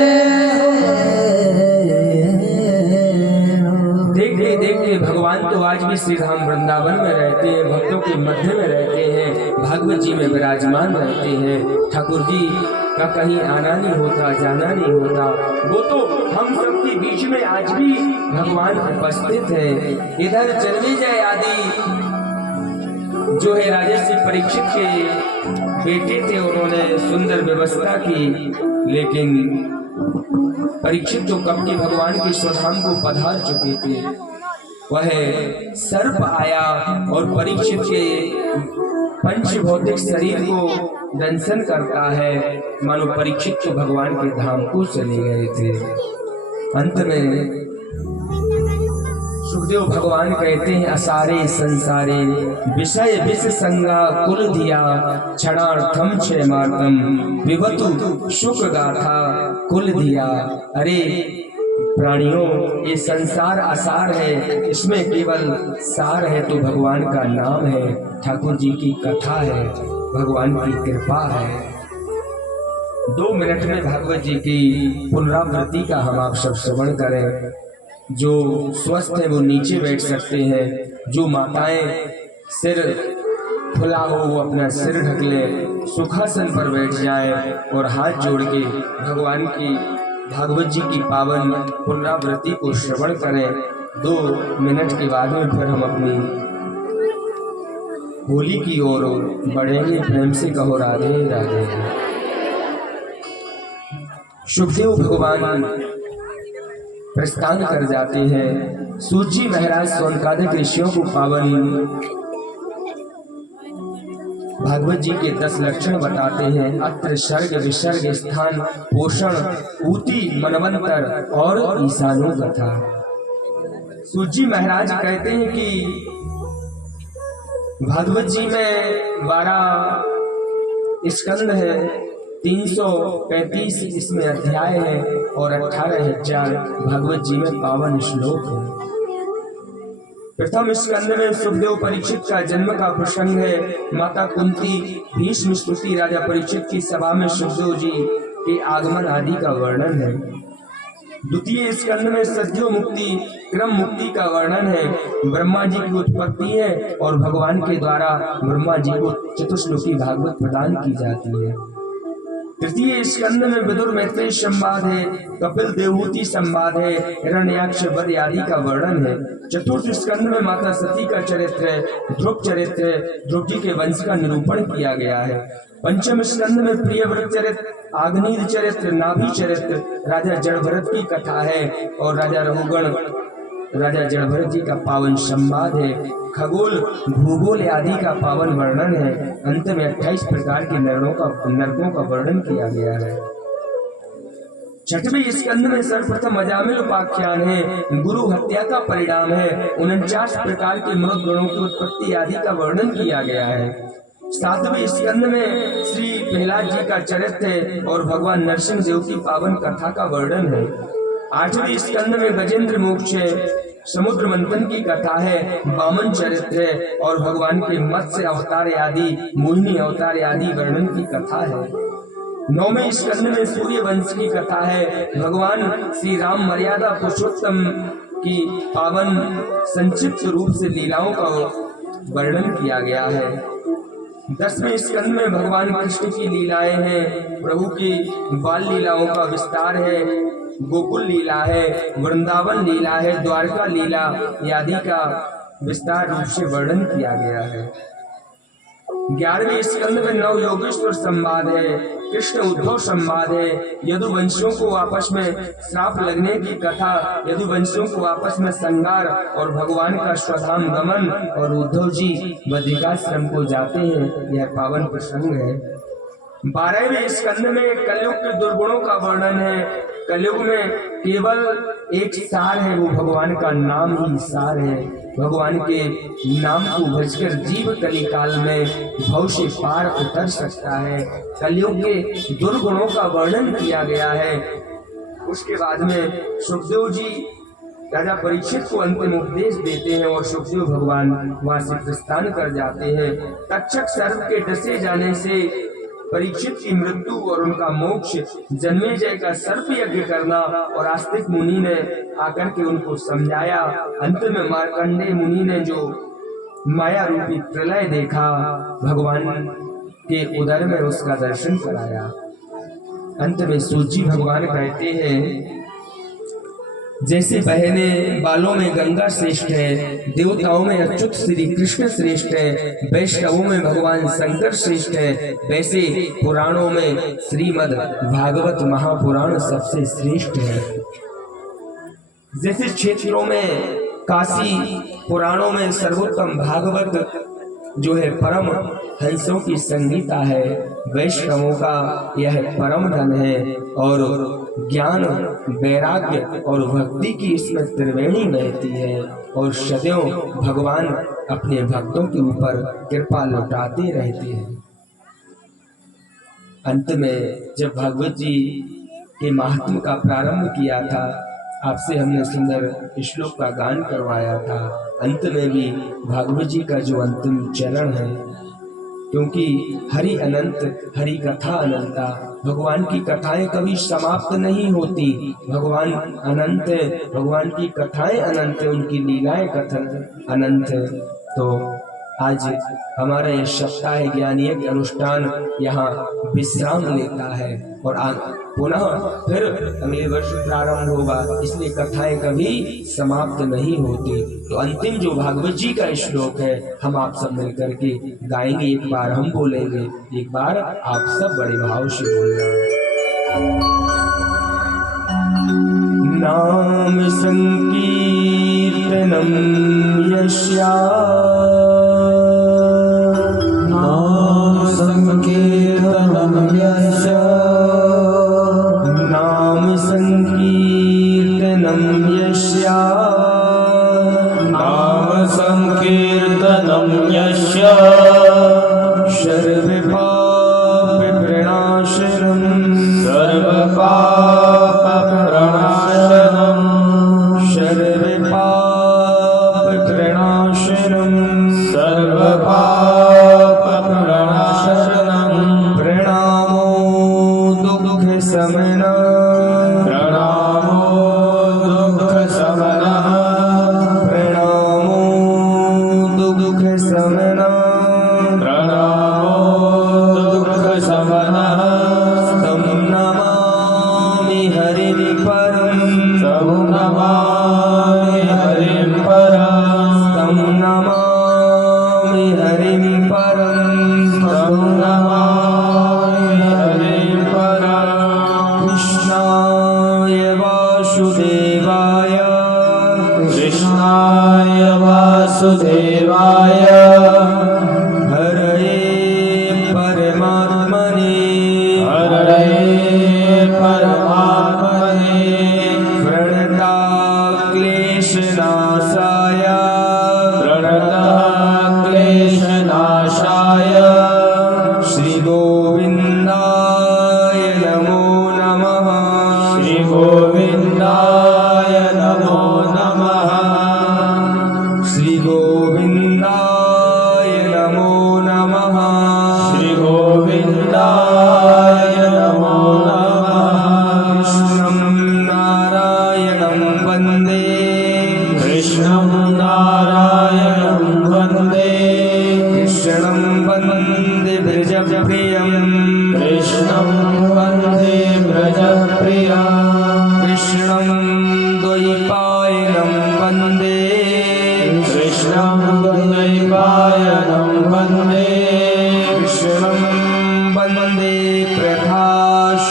देखते देखते भगवान तो आज भी श्री धाम वृंदावन में रहते हैं, भक्तों के मध्य में रहते हैं, भागवत जी में विराजमान रहते हैं। ठाकुर जी का कहीं आना नहीं होता, जाना नहीं होता। वो तो हम सबके बीच में आज भी भगवान उपस्थित हैं। इधर जन्मेजय आदि जो है राजर्षि परीक्षित के बेटे थे, उन्होंने सुंदर व्यवस्था की, लेकिन परीक्षित तो कब के भगवान के स्वधाम को पधार चुके थे। वह सर्प आया और परीक्षित के पंच भौतिक शरीर को दंशन करता है। मानो परीक्षित तो भगवान के धाम को चले गए थे। अंत में सुखदेव भगवान कहते हैं, असारे संसारे विषय विष संगा कुल दिया क्षणार्थम क्षेमार्थम विवतु सुख गाथा कुल दिया। अरे प्राणियों, ये संसार असार है, इसमें केवल सार है तो भगवान का नाम है, ठाकुर जी की कथा है, भगवान की कृपा है। 2 मिनट में भागवत जी की पुनरावृत्ति का हम आप सब श्रवण करें। जो स्वस्थ है वो नीचे बैठ सकते हैं, जो माताएं सिर खुला हो वो अपना सिर ढक ले, सुखासन पर बैठ जाए और हाथ जोड़ के भगवान की भागवत जी की पावन पुनरावृत्ति को श्रवण करें। 2 मिनट के बाद में फिर हम अपनी होली की ओर बढ़ेंगे। प्रेम से कहो राधे राधे। सुखदेव भगवान प्रस्थान कर जाते हैं। सूजी महाराज सोनकादिक ऋषियों को पावन भागवत जी के 10 लक्षण बताते हैं। अत्र सर्ग विसर्ग स्थान पोषण ऊति मनवंतर और ईशानो कथा। सूजी महाराज कहते हैं कि भागवत जी में 12 स्कंद है, 335 इसमें अध्याय है और 18,000 भागवत जी में पावन श्लोक है। प्रथम स्कंद में सुखदेव परीक्षित का जन्म का प्रसंग है। माता कुंती, भीष्म स्तुति, राजा परीक्षित की सभा में सुखदेव जी के आगमन आदि का वर्णन है। द्वितीय स्कंद में सद्यो मुक्ति क्रम मुक्ति का वर्णन है। ब्रह्मा जी की उत्पत्ति है और भगवान के द्वारा ब्रह्मा जी को चतुश्लोकी भागवत प्रदान की जाती है। तृतीय स्कंद में विदुर मैत्रेय संवाद है, कपिल देवहूति संवाद है, हिरण्याक्ष वध आदि का वर्णन है। चतुर्थ स्कंद में माता सती का चरित्र है, ध्रुव चरित्र, ध्रुव जी के वंश का निरूपण किया गया है। पंचम स्कंद में प्रियव्रत चरित्र, आग्नेय चरित्र, नाभि चरित्र, राजा जड़भरत की कथा है और राजा रघुगण राजा जड़भरत जी का पावन संवाद है। खगोल भूगोल आदि का पावन वर्णन है। अंत में 28 प्रकार के नरकों का वर्णन किया गया है। छठवें स्कंद में सर्वप्रथम अजामिल उपाख्यान है, गुरु हत्या का परिणाम है। 49 प्रकार के मृत गणों की उत्पत्ति आदि का वर्णन किया गया है। 7वें स्कंद में श्री प्रहलाद जी का चरित्र है और भगवान नरसिंह देव की पावन कथा का वर्णन है। 8वें स्कंद में गजेंद्र मोक्ष है, समुद्र मंथन की कथा है, वामन चरित्र है और भगवान के मत्स्य अवतार आदि, मोहिनी अवतार आदि वर्णन की कथा है। 9वें स्कंद में सूर्य वंश की कथा है, भगवान श्री राम मर्यादा पुरुषोत्तम की पावन संक्षिप्त रूप से लीलाओं का वर्णन किया गया है। 10वें स्कंद में भगवान कृष्ण की लीलाएं हैं, प्रभु की बाल लीलाओं का विस्तार है, गोकुल लीला है, वृंदावन लीला है, द्वारका लीला आदि का विस्तार रूप से वर्णन किया गया है। 11वें स्कंद में नव योगेश्वर संवाद है, कृष्ण उद्धव संवाद है, यदुवंशियों को आपस में श्राप लगने की कथा, यदुवंशियों को आपस में संगार और भगवान का स्वधाम गमन, और उद्धव जी बद्रिकाश्रम को जाते हैं, यह पावन प्रसंग है। 12वें स्कंद में कलयुग के दुर्गुणों का वर्णन है। कलयुग में केवल एक सार है, वो भगवान का नाम ही सार है। भगवान के नाम को भजकर जीव कलिकाल में भव से पार उतर सकता है। कलयुग के दुर्गुणों का वर्णन किया गया है। उसके बाद में सुखदेव जी राजा परीक्षित को अंतिम उपदेश देते हैं और सुखदेव भगवान वहां से प्रस्थान कर जाते हैं। तक्षक सर्प के डसे जाने से परीक्षित की मृत्यु और उनका मोक्ष, जन्मेजय का सर्प यज्ञ करना, और आस्तिक मुनि ने आकर के उनको समझाया। अंत में मार्कंडेय मुनि ने जो माया रूपी प्रलय देखा, भगवान के उदर में उसका दर्शन कराया। अंत में सूजी भगवान कहते हैं, जैसे बहने बालों में गंगा श्रेष्ठ है, देवताओं में अच्युत श्री कृष्ण श्रेष्ठ है, वैष्णवों में भगवान शंकर श्रेष्ठ है, वैसे पुराणों में श्रीमद् भागवत महापुराण सबसे श्रेष्ठ है। जैसे क्षेत्रों में काशी पुराणों में सर्वोत्तम भागवत जो है परम हंसों की संगीता है, वैष्णवों का यह परम धन है, और ज्ञान वैराग्य और भक्ति की इसमें त्रिवेणी बहती है, और सदैव भगवान अपने भक्तों के ऊपर कृपा लौटाते रहते हैं। अंत में जब भागवत जी के महात्म का प्रारंभ किया था, आपसे हमने सुंदर श्लोक का गान करवाया था। अंत में भी भागवत जी का जो अंतिम चरण है, क्योंकि हरि अनंत, हरि कथा अनंता, भगवान की कथाएं कभी समाप्त नहीं होती। भगवान अनंत है, भगवान की कथाएं अनंत है, उनकी लीलाएं कथन अनंत है। तो आज हमारा यह सप्ताह ज्ञान यज्ञ अनुष्ठान यहाँ विश्राम लेता है, और पुनः फिर अगले वर्ष प्रारंभ होगा, इसलिए कथाएं कभी समाप्त नहीं होती। तो अंतिम जो भागवत जी का श्लोक है, हम आप सब मिलकर के गाएंगे। एक बार हम बोलेंगे, एक बार आप सब बड़े भाव से बोलना। नाम संकीर्तनम यस्या, नाम संकीर्तनम यस्या, नाम संकीर्तनम यस्या, नाम संकीर्तनम यस्या, सर्व पाप प्रणाशनम, सर्व पाप प्रणाशनम, सर्व पाप प्रणाशनम, सर्व पाप प्रणाशनम, प्रणामो दुख शमनः, प्रणामो दुख शमनः, प्रणामो दुख शमनः, प्रणामो दुख शमनः, तं नमामि हरिं परं, तं नमामि हरिं परं, तं नमामि हरिं परं, तं नमामि हरिं परं, कृष्णाय वासुदेवाय, कृष्णाय वासुदेवाय, हरये परमात्मने, हरये परमात्मने, प्रणताक्लेशनाशाय, प्रणतः क्लेशनाशाय, श्रीगोविन्दाय नमो नमः, श्रीगोविन्दाय नमो नमः, श्रीगोविन्दाय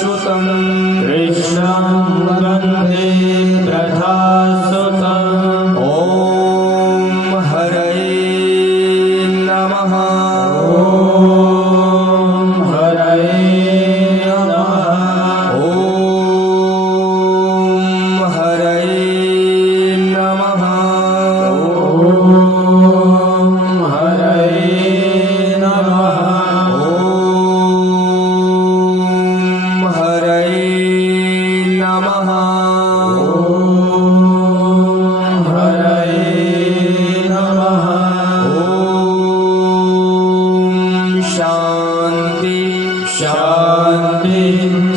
प्रथासुतं कृष्णं वन्दे प्रथासुतं ॐ हरये नमः ॐ हरये नमः ॐ हरये नमः ॐ हरये नमः ॐ हरये नमः ॐ हरये नमः ॐ शान्ति शान्ति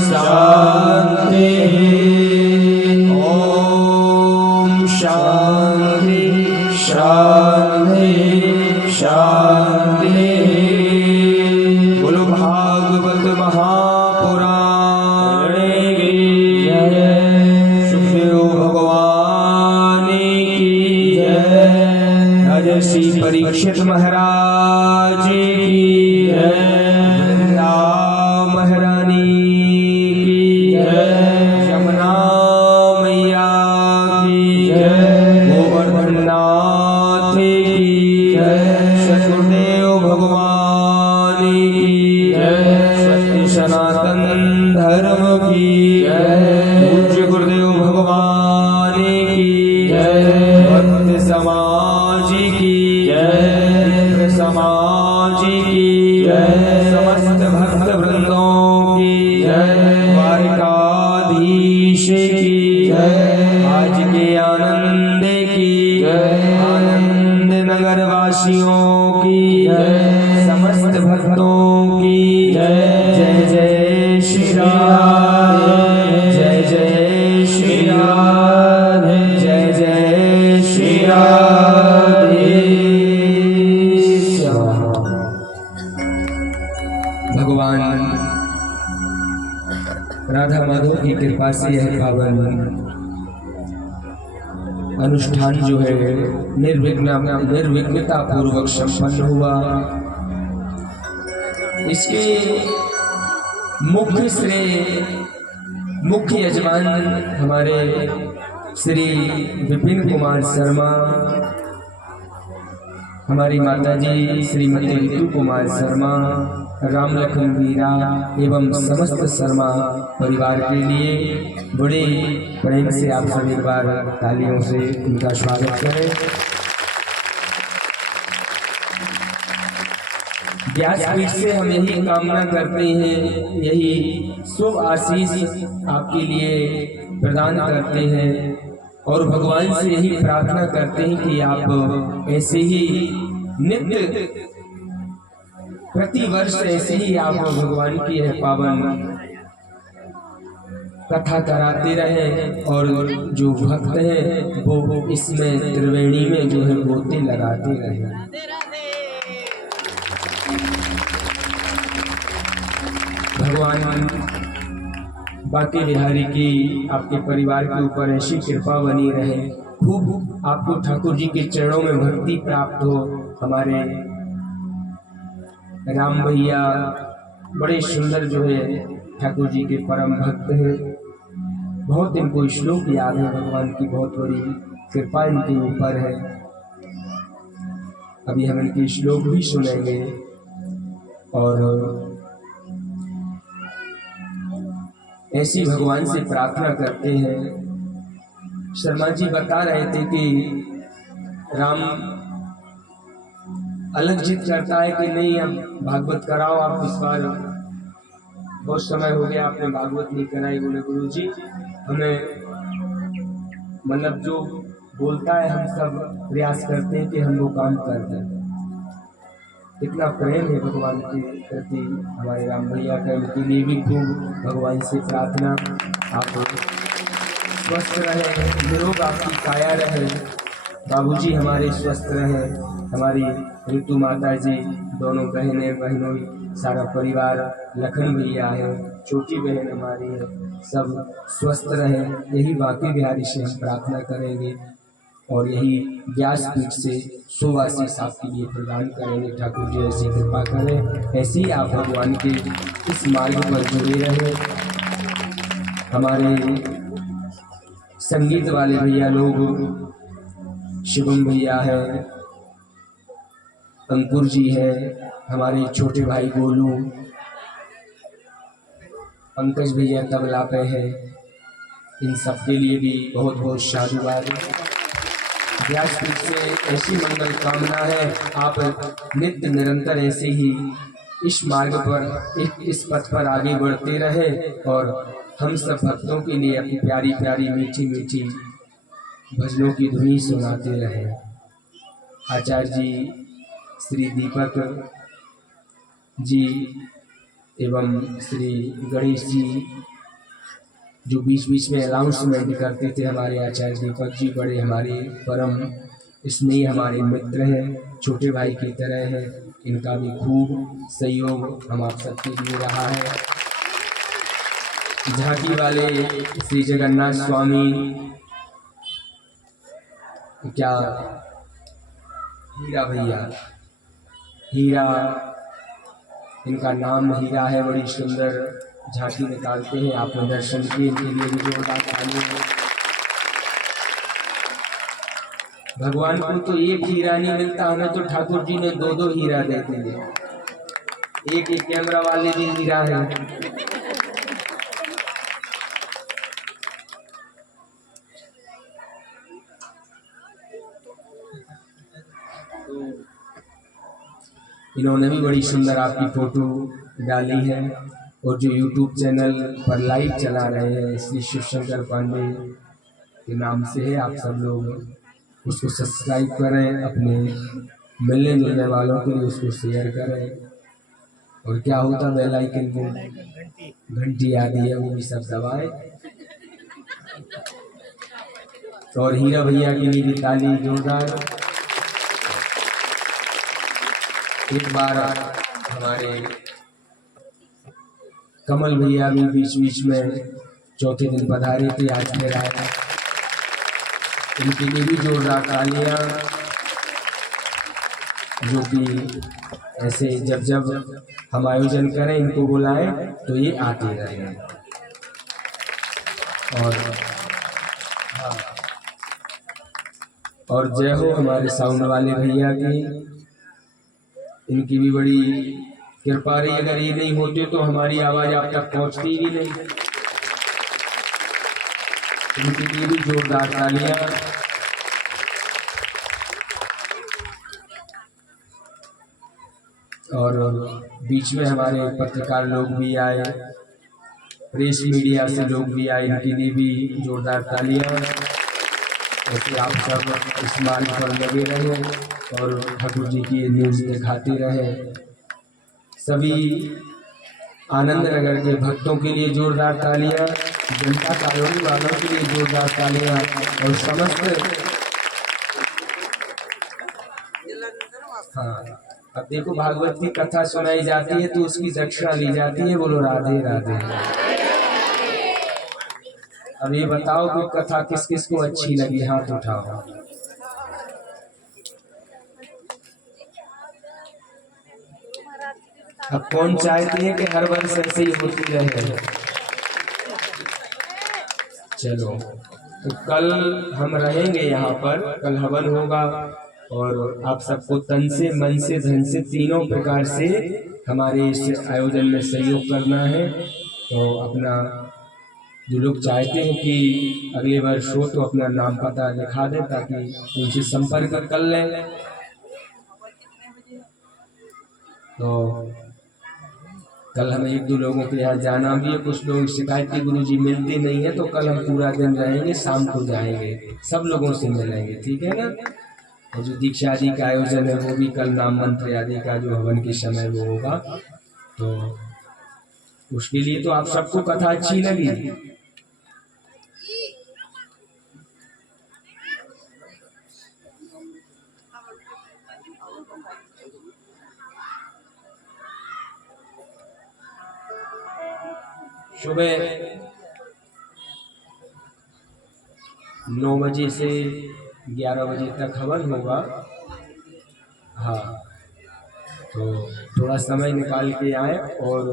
शान्तिः ॐ शान्ति शान्ति शान्तिः बोलो भागवत महापुराणे की जय सुखदेव भगवान की जय राजर्षि परीक्षित महाराज की जय वृंदा महारानी की जय यमुना मैया की जय गोवर्धन नाथ की जय सतगुरुदेव भगवान की जय सत्य सनातन धर्म की जय पूज्य गुरुदेव भगवान की जय भक्त समाज की जय मित्र समाज की जय समस्त भक्त वृंदों की जय द्वारिकाधीश की जय आज के आनंद की जय आनंद नगर वासियों की जय समस्त भक्तों की जय जय जय श्री राम जय जय श्री राम जय जय श्री राधे श्याम। भगवान राधा माधव की कृपा से यह पावन अनुष्ठान जो है निर्विघ्नता पूर्वक संपन्न हुआ। इसके मुख्य यजमान हमारे श्री विपिन कुमार शर्मा, हमारी माताजी श्रीमती ऋतु कुमार शर्मा, राम लखन वीरा एवं समस्त शर्मा परिवार के लिए बड़े प्रेम से आप सब एक बार तालियों से उनका स्वागत करें। व्यासपीठ से हम यही कामना करते हैं, यही शुभ आशीष आपके लिए प्रदान करते हैं और भगवान से यही प्रार्थना करते हैं कि आप ऐसे ही नित्य प्रतिवर्ष ऐसे ही आप भगवान की यह पावन कथा कराते रहे और जो भक्त हैं वो इसमें त्रिवेणी में जो है गोते लगाते रहे। भगवान बाकी बिहारी की आपके परिवार के ऊपर ऐसी कृपा बनी रहे, खूब आपको ठाकुर जी के चरणों में भक्ति प्राप्त हो। हमारे राम भैया बड़े सुंदर जो है ठाकुर जी के परम भक्त हैं, बहुत इनको श्लोक याद है, भगवान की बहुत बड़ी कृपा इनके ऊपर है। अभी हम इनके श्लोक भी सुनेंगे और ऐसी भगवान से प्रार्थना करते हैं। शर्मा जी बता रहे थे कि राम अलग जिद करता है कि नहीं अब भागवत कराओ आप इस बार, बहुत समय हो गया आपने भागवत नहीं कराई। बोले गुरु जी हमें मतलब जो बोलता है हम सब प्रयास करते हैं कि हम वो काम कर दें। कितना प्रेम है भगवान के प्रति हमारे राम भैया का, इनके लिए भी खूब भगवान से प्रार्थना आप स्वस्थ रहे, निरोग आपकी काया रहे, बाबूजी हमारे स्वस्थ रहे, हमारी ऋतु माता जी, दोनों बहनों सारा परिवार, लखन भैया है, छोटी बहन हमारी है, सब स्वस्थ रहे, यही बाकी बिहारी से हम प्रार्थना करेंगे और यही व्यासपीठ से सुआशीष आपके लिए प्रदान करेंगे। ठाकुर जी ऐसी कृपा करें, ऐसे ही आप भगवान के इस मार्ग पर जुड़े रहें। हमारे संगीत वाले भैया लोग, शिवम भैया है, अंकुर जी है, हमारे छोटे भाई गोलू, पंकज भैया तबला पे है, इन सब के लिए भी बहुत बहुत साधुवाद। व्यासपीठ से ऐसी मंगल कामना है, आप नित्य निरंतर ऐसे ही इस मार्ग पर, इस पथ पर आगे बढ़ते रहे और हम सब भक्तों के लिए अपनी प्यारी प्यारी मीठी मीठी भजनों की धुनी सुनाते रहे। आचार्य जी श्री दीपक जी एवं श्री गणेश जी जो बीच बीच में अनाउंसमेंट करते थे, हमारे आचार्य दीपक जी बड़े हमारे परम स्नेही हमारे मित्र हैं, छोटे भाई की तरह है। इनका भी खूब सहयोग हम आप सबके लिए रहा है। झांकी वाले श्री जगन्नाथ स्वामी, क्या हीरा भैया, हीरा, इनका नाम हीरा है, बड़ी सुंदर झांकी निकालते हैं। आपने दर्शन किए, इनके लिए भी जोरदार ताली। भगवान को तो एक हीरा नहीं मिलता, हमें तो ठाकुर जी ने दो दो हीरा देते हैं। एक एक कैमरा वाले भी हीरा है। इन्होंने भी बड़ी सुंदर आपकी फोटो डाली है और जो YouTube चैनल पर लाइव चला रहे हैं श्री शिव शंकर पांडे के नाम से है, आप सब लोग उसको सब्सक्राइब करें, अपने मिलने जुलने वालों के लिए उसको शेयर करें। और क्या होता बेल आइकन को घंटी आदि है वो भी सब दबाएं। और हीरा भैया के लिए भी ताली जोरदार। एक बार हमारे कमल भैया भी बीच बीच में चौथे दिन पधारे थे, आज फिर आए, इनके लिए भी जोरदार तालियां। जो कि ऐसे जब जब हम आयोजन करें, इनको बुलाएं तो ये आते रहें। और जय हो हमारे साउंड वाले भैया की, इनकी भी बड़ी कृपा रही। अगर ये नहीं होते तो हमारी आवाज आप तक पहुंचती ही नहीं। इनके लिए भी जोरदार तालियां। और बीच में हमारे पत्रकार लोग भी आए, प्रेस मीडिया से लोग भी आए, इनके लिए भी जोरदार तालियां। ऐसे आप सब इस मार्ग पर लगे रहे और ठाकुर जी की न्यूज़ दिखाते रहे। सभी आनंद नगर के भक्तों के लिए जोरदार तालियां, जनता कॉलोनी वालों के लिए जोरदार तालियां और समस्त। हाँ, अब देखो भागवत की कथा सुनाई जाती है तो उसकी दक्षिणा ली जाती है। बोलो राधे राधे। अब ये बताओ कि कथा किस किस को अच्छी लगी, हाथ उठाओ। अब कौन चाहती है कि हर वर्ष ऐसे ही होती रहे। चलो, तो कल हम रहेंगे यहाँ पर, कल हवन होगा और आप सबको तन से, मन से, धन से, तीनों प्रकार से हमारे इस आयोजन में सहयोग करना है। तो अपना जो लोग चाहते हैं कि अगले वर्ष हो तो अपना नाम पता लिखा दें ताकि उनसे संपर्क कर लें। तो कल हमें एक दो लोगों के यहाँ जाना भी है। कुछ लोग शिकायत के गुरुजी मिलते नहीं है, तो कल हम पूरा दिन रहेंगे, शाम को जाएंगे, सब लोगों से मिलेंगे, ठीक है ना। और जो दीक्षा आदि का आयोजन है वो भी कल नाम मंत्र आदि का जो हवन के समय वो होगा। तो उसके लिए तो आप सबको कथा अच्छी लगी। सुबह 9 बजे से 11 बजे तक हवन होगा। हाँ, तो थोड़ा समय निकाल के आए और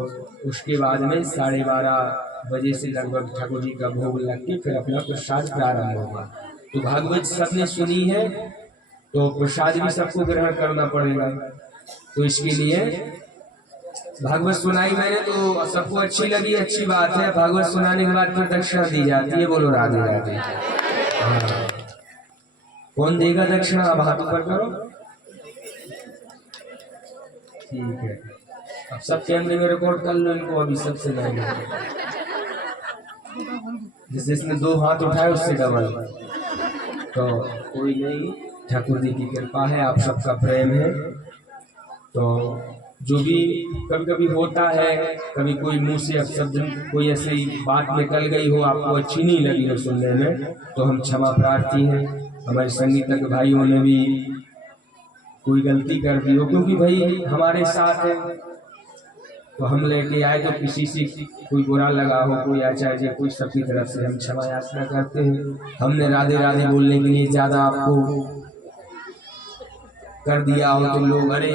उसके बाद में 12:30 बजे से लगभग ठाकुर जी का भोग लग के फिर अपना प्रसाद प्रारंभ होगा। तो भागवत सबने सुनी है तो प्रसाद भी सबको ग्रहण करना पड़ेगा। तो इसके लिए भागवत सुनाई मैंने तो सबको अच्छी लगी, अच्छी बात है। भागवत सुनाने के बाद फिर दक्षिणा दी जाती है। बोलो राधे राधे। हाँ। कौन देगा दक्षिणा? अब हाथ ऊपर करो। ठीक है, अब सब कैमरे में रिकॉर्ड कर लो इनको। अभी सबसे नहीं, जिसने 2 हाथ उठाए उससे डबल। तो कोई नहीं, ठाकुर जी की कृपा है, आप सबका प्रेम है। तो जो भी कभी कभी होता है, कभी कोई मुंह से अपशब्द, कोई ऐसी बात निकल गई हो, आपको अच्छी नहीं लगी हो सुनने में, तो हम क्षमा प्रार्थी हैं। हमारे संगीतज्ञ भाइयों ने भी कोई गलती कर दी हो, क्योंकि भाई हमारे साथ है तो हम लेके आए, तो किसी से कोई बुरा लगा हो, कोई आचार्य, कोई सबकी तरफ से हम क्षमा याचना करते हैं। हमने राधे राधे बोलने के लिए ज्यादा आपको कर दिया हो तो लोग अरे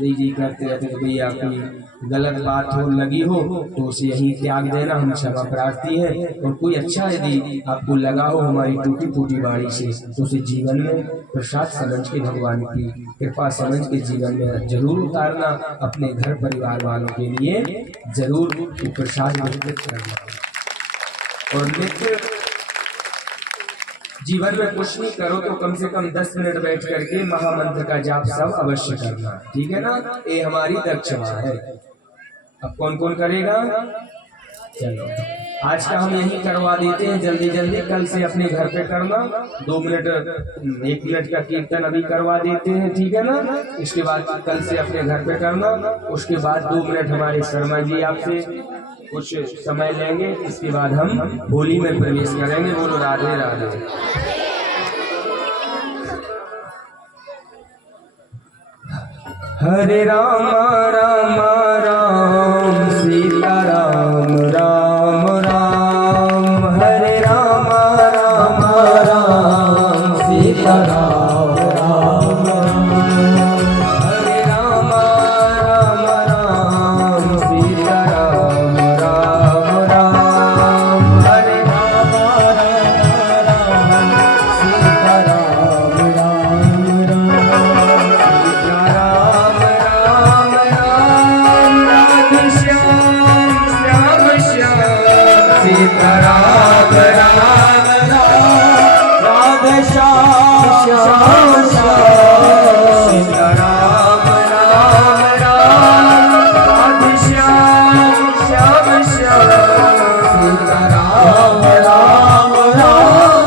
नहीं जी करते रहते, तो भैया कोई गलत बात हो लगी हो तो उसे यही त्याग देना, हम क्षमा प्रार्थी हैं। और कोई अच्छा यदि आपको लगा हो हमारी टूटी फूटी वाणी से, तो उसे जीवन में प्रसाद समझ के, भगवान की कृपा समझ के जीवन में जरूर उतारना। अपने घर परिवार वालों के लिए जरूर प्रसाद वितरित करना। और नित्य जीवन में कुछ नहीं करो तो कम से कम 10 मिनट बैठ करके महामंत्र का जाप सब अवश्य करना, ठीक है ना? ये हमारी दक्षिणा है। अब कौन कौन करेगा? चलो आज का हम यही करवा देते हैं जल्दी जल्दी। कल से अपने घर पे करना। 2 मिनट 1 मिनट का कीर्तन अभी करवा देते हैं, ठीक है ना? इसके बाद कल से अपने घर पे करना। उसके बाद 2 मिनट हमारे शर्मा जी आपसे कुछ समय लेंगे। इसके बाद हम होली में प्रवेश करेंगे। बोलो राधे राधे। हरे राम राम राम सीता राम राम राम। हरे राम राम राम सीता राम राम राम। हरे राम राम राम सीता राम राम राम। हरे राम राम राम सीता राम राम राम। सीता राम राम राम। राधे श्याम श्याम श्याम। सीता राम राम राम। राधे श्याम श्याम श्याम। सीता राम राम राम।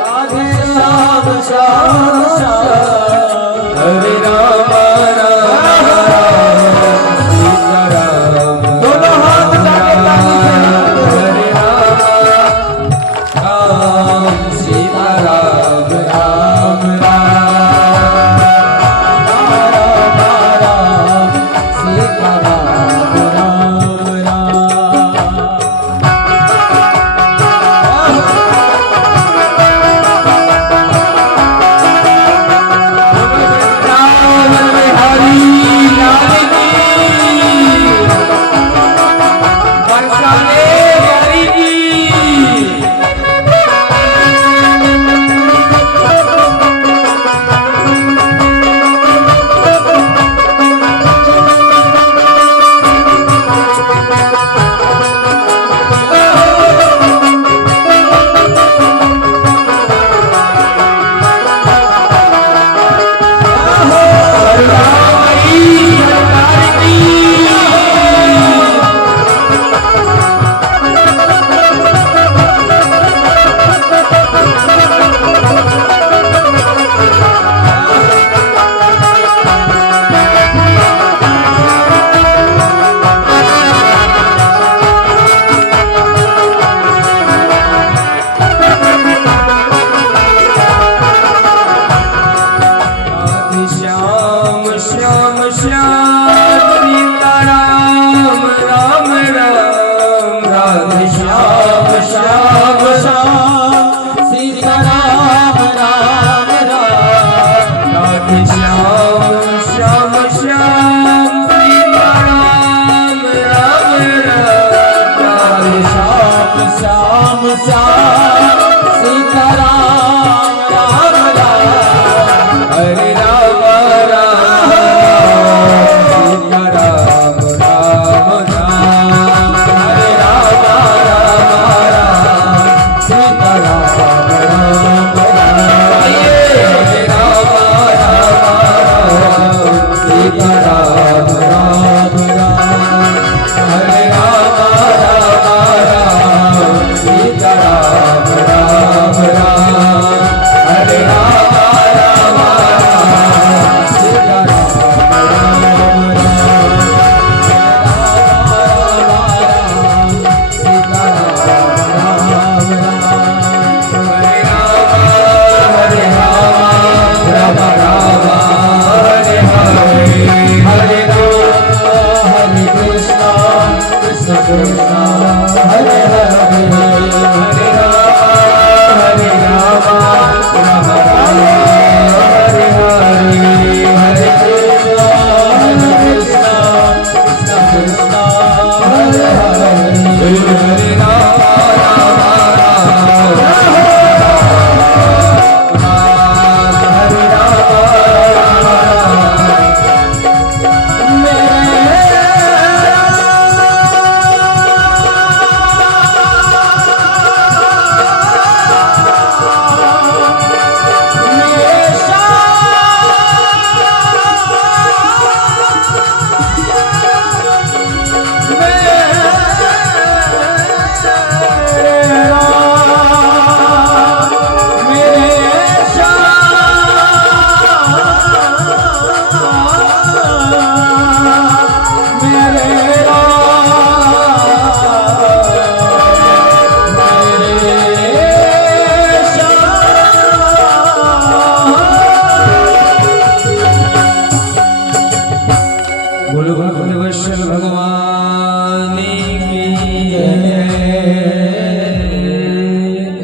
राधे श्याम श्याम श्याम। हरे राम राम राम सीता राम। दोनों हाथ उठा के ताली से हरे राम राम श्याम सीता राम राम राम हरे राम राम सीता राम राम राम हरे राम राम राम सीता राम राम राम हरे राम राम सीता राम राम राम हरे राम राम सीता राम राम राम हरे राम राम सीता राम राम सीता राम हरे राम हरे राम राम राम हरे हरे हरे राम हरे कृष्णा कृष्ण कृष्णा हरे हरे हरे राम राम राम हरे हरे हरे कृष्णा कृष्ण कृष्ण हरे हरे हरे राम हरे बोलो भगवान भगवान की जय।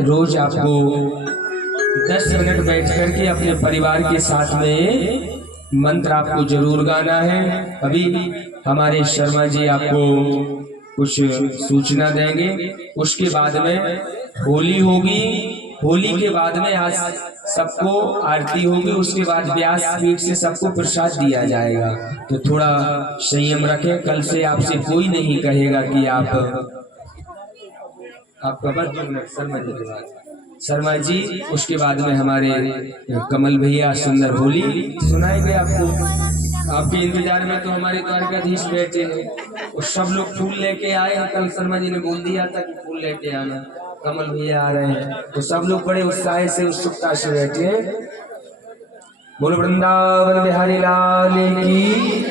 रोज आपको 10 मिनट बैठ करके अपने परिवार के साथ में मंत्र आपको जरूर गाना है। अभी हमारे शर्मा जी आपको कुछ सूचना देंगे। उसके बाद में होली होगी, होली के बाद में आज सबको आरती होगी, उसके बाद व्यास पीठ से सबको प्रसाद दिया जाएगा। तो थोड़ा संयम रखें, कल से आपसे कोई नहीं कहेगा कि आपका शर्मा जी के बाद शर्मा जी, उसके बाद में हमारे कमल भैया सुंदर होली सुनाएंगे आपको। आपके इंतजार में तो हमारे द्वारकाधीश बैठे हैं, और सब लोग फूल लेके आए हैं। कल शर्मा जी ने बोल दिया था कि फूल लेके आना, कमल भैया आ रहे हैं, तो सब लोग बड़े उत्साह से उत्सुकता से बैठे हैं। बोलो वृंदावन बिहारी लाल की।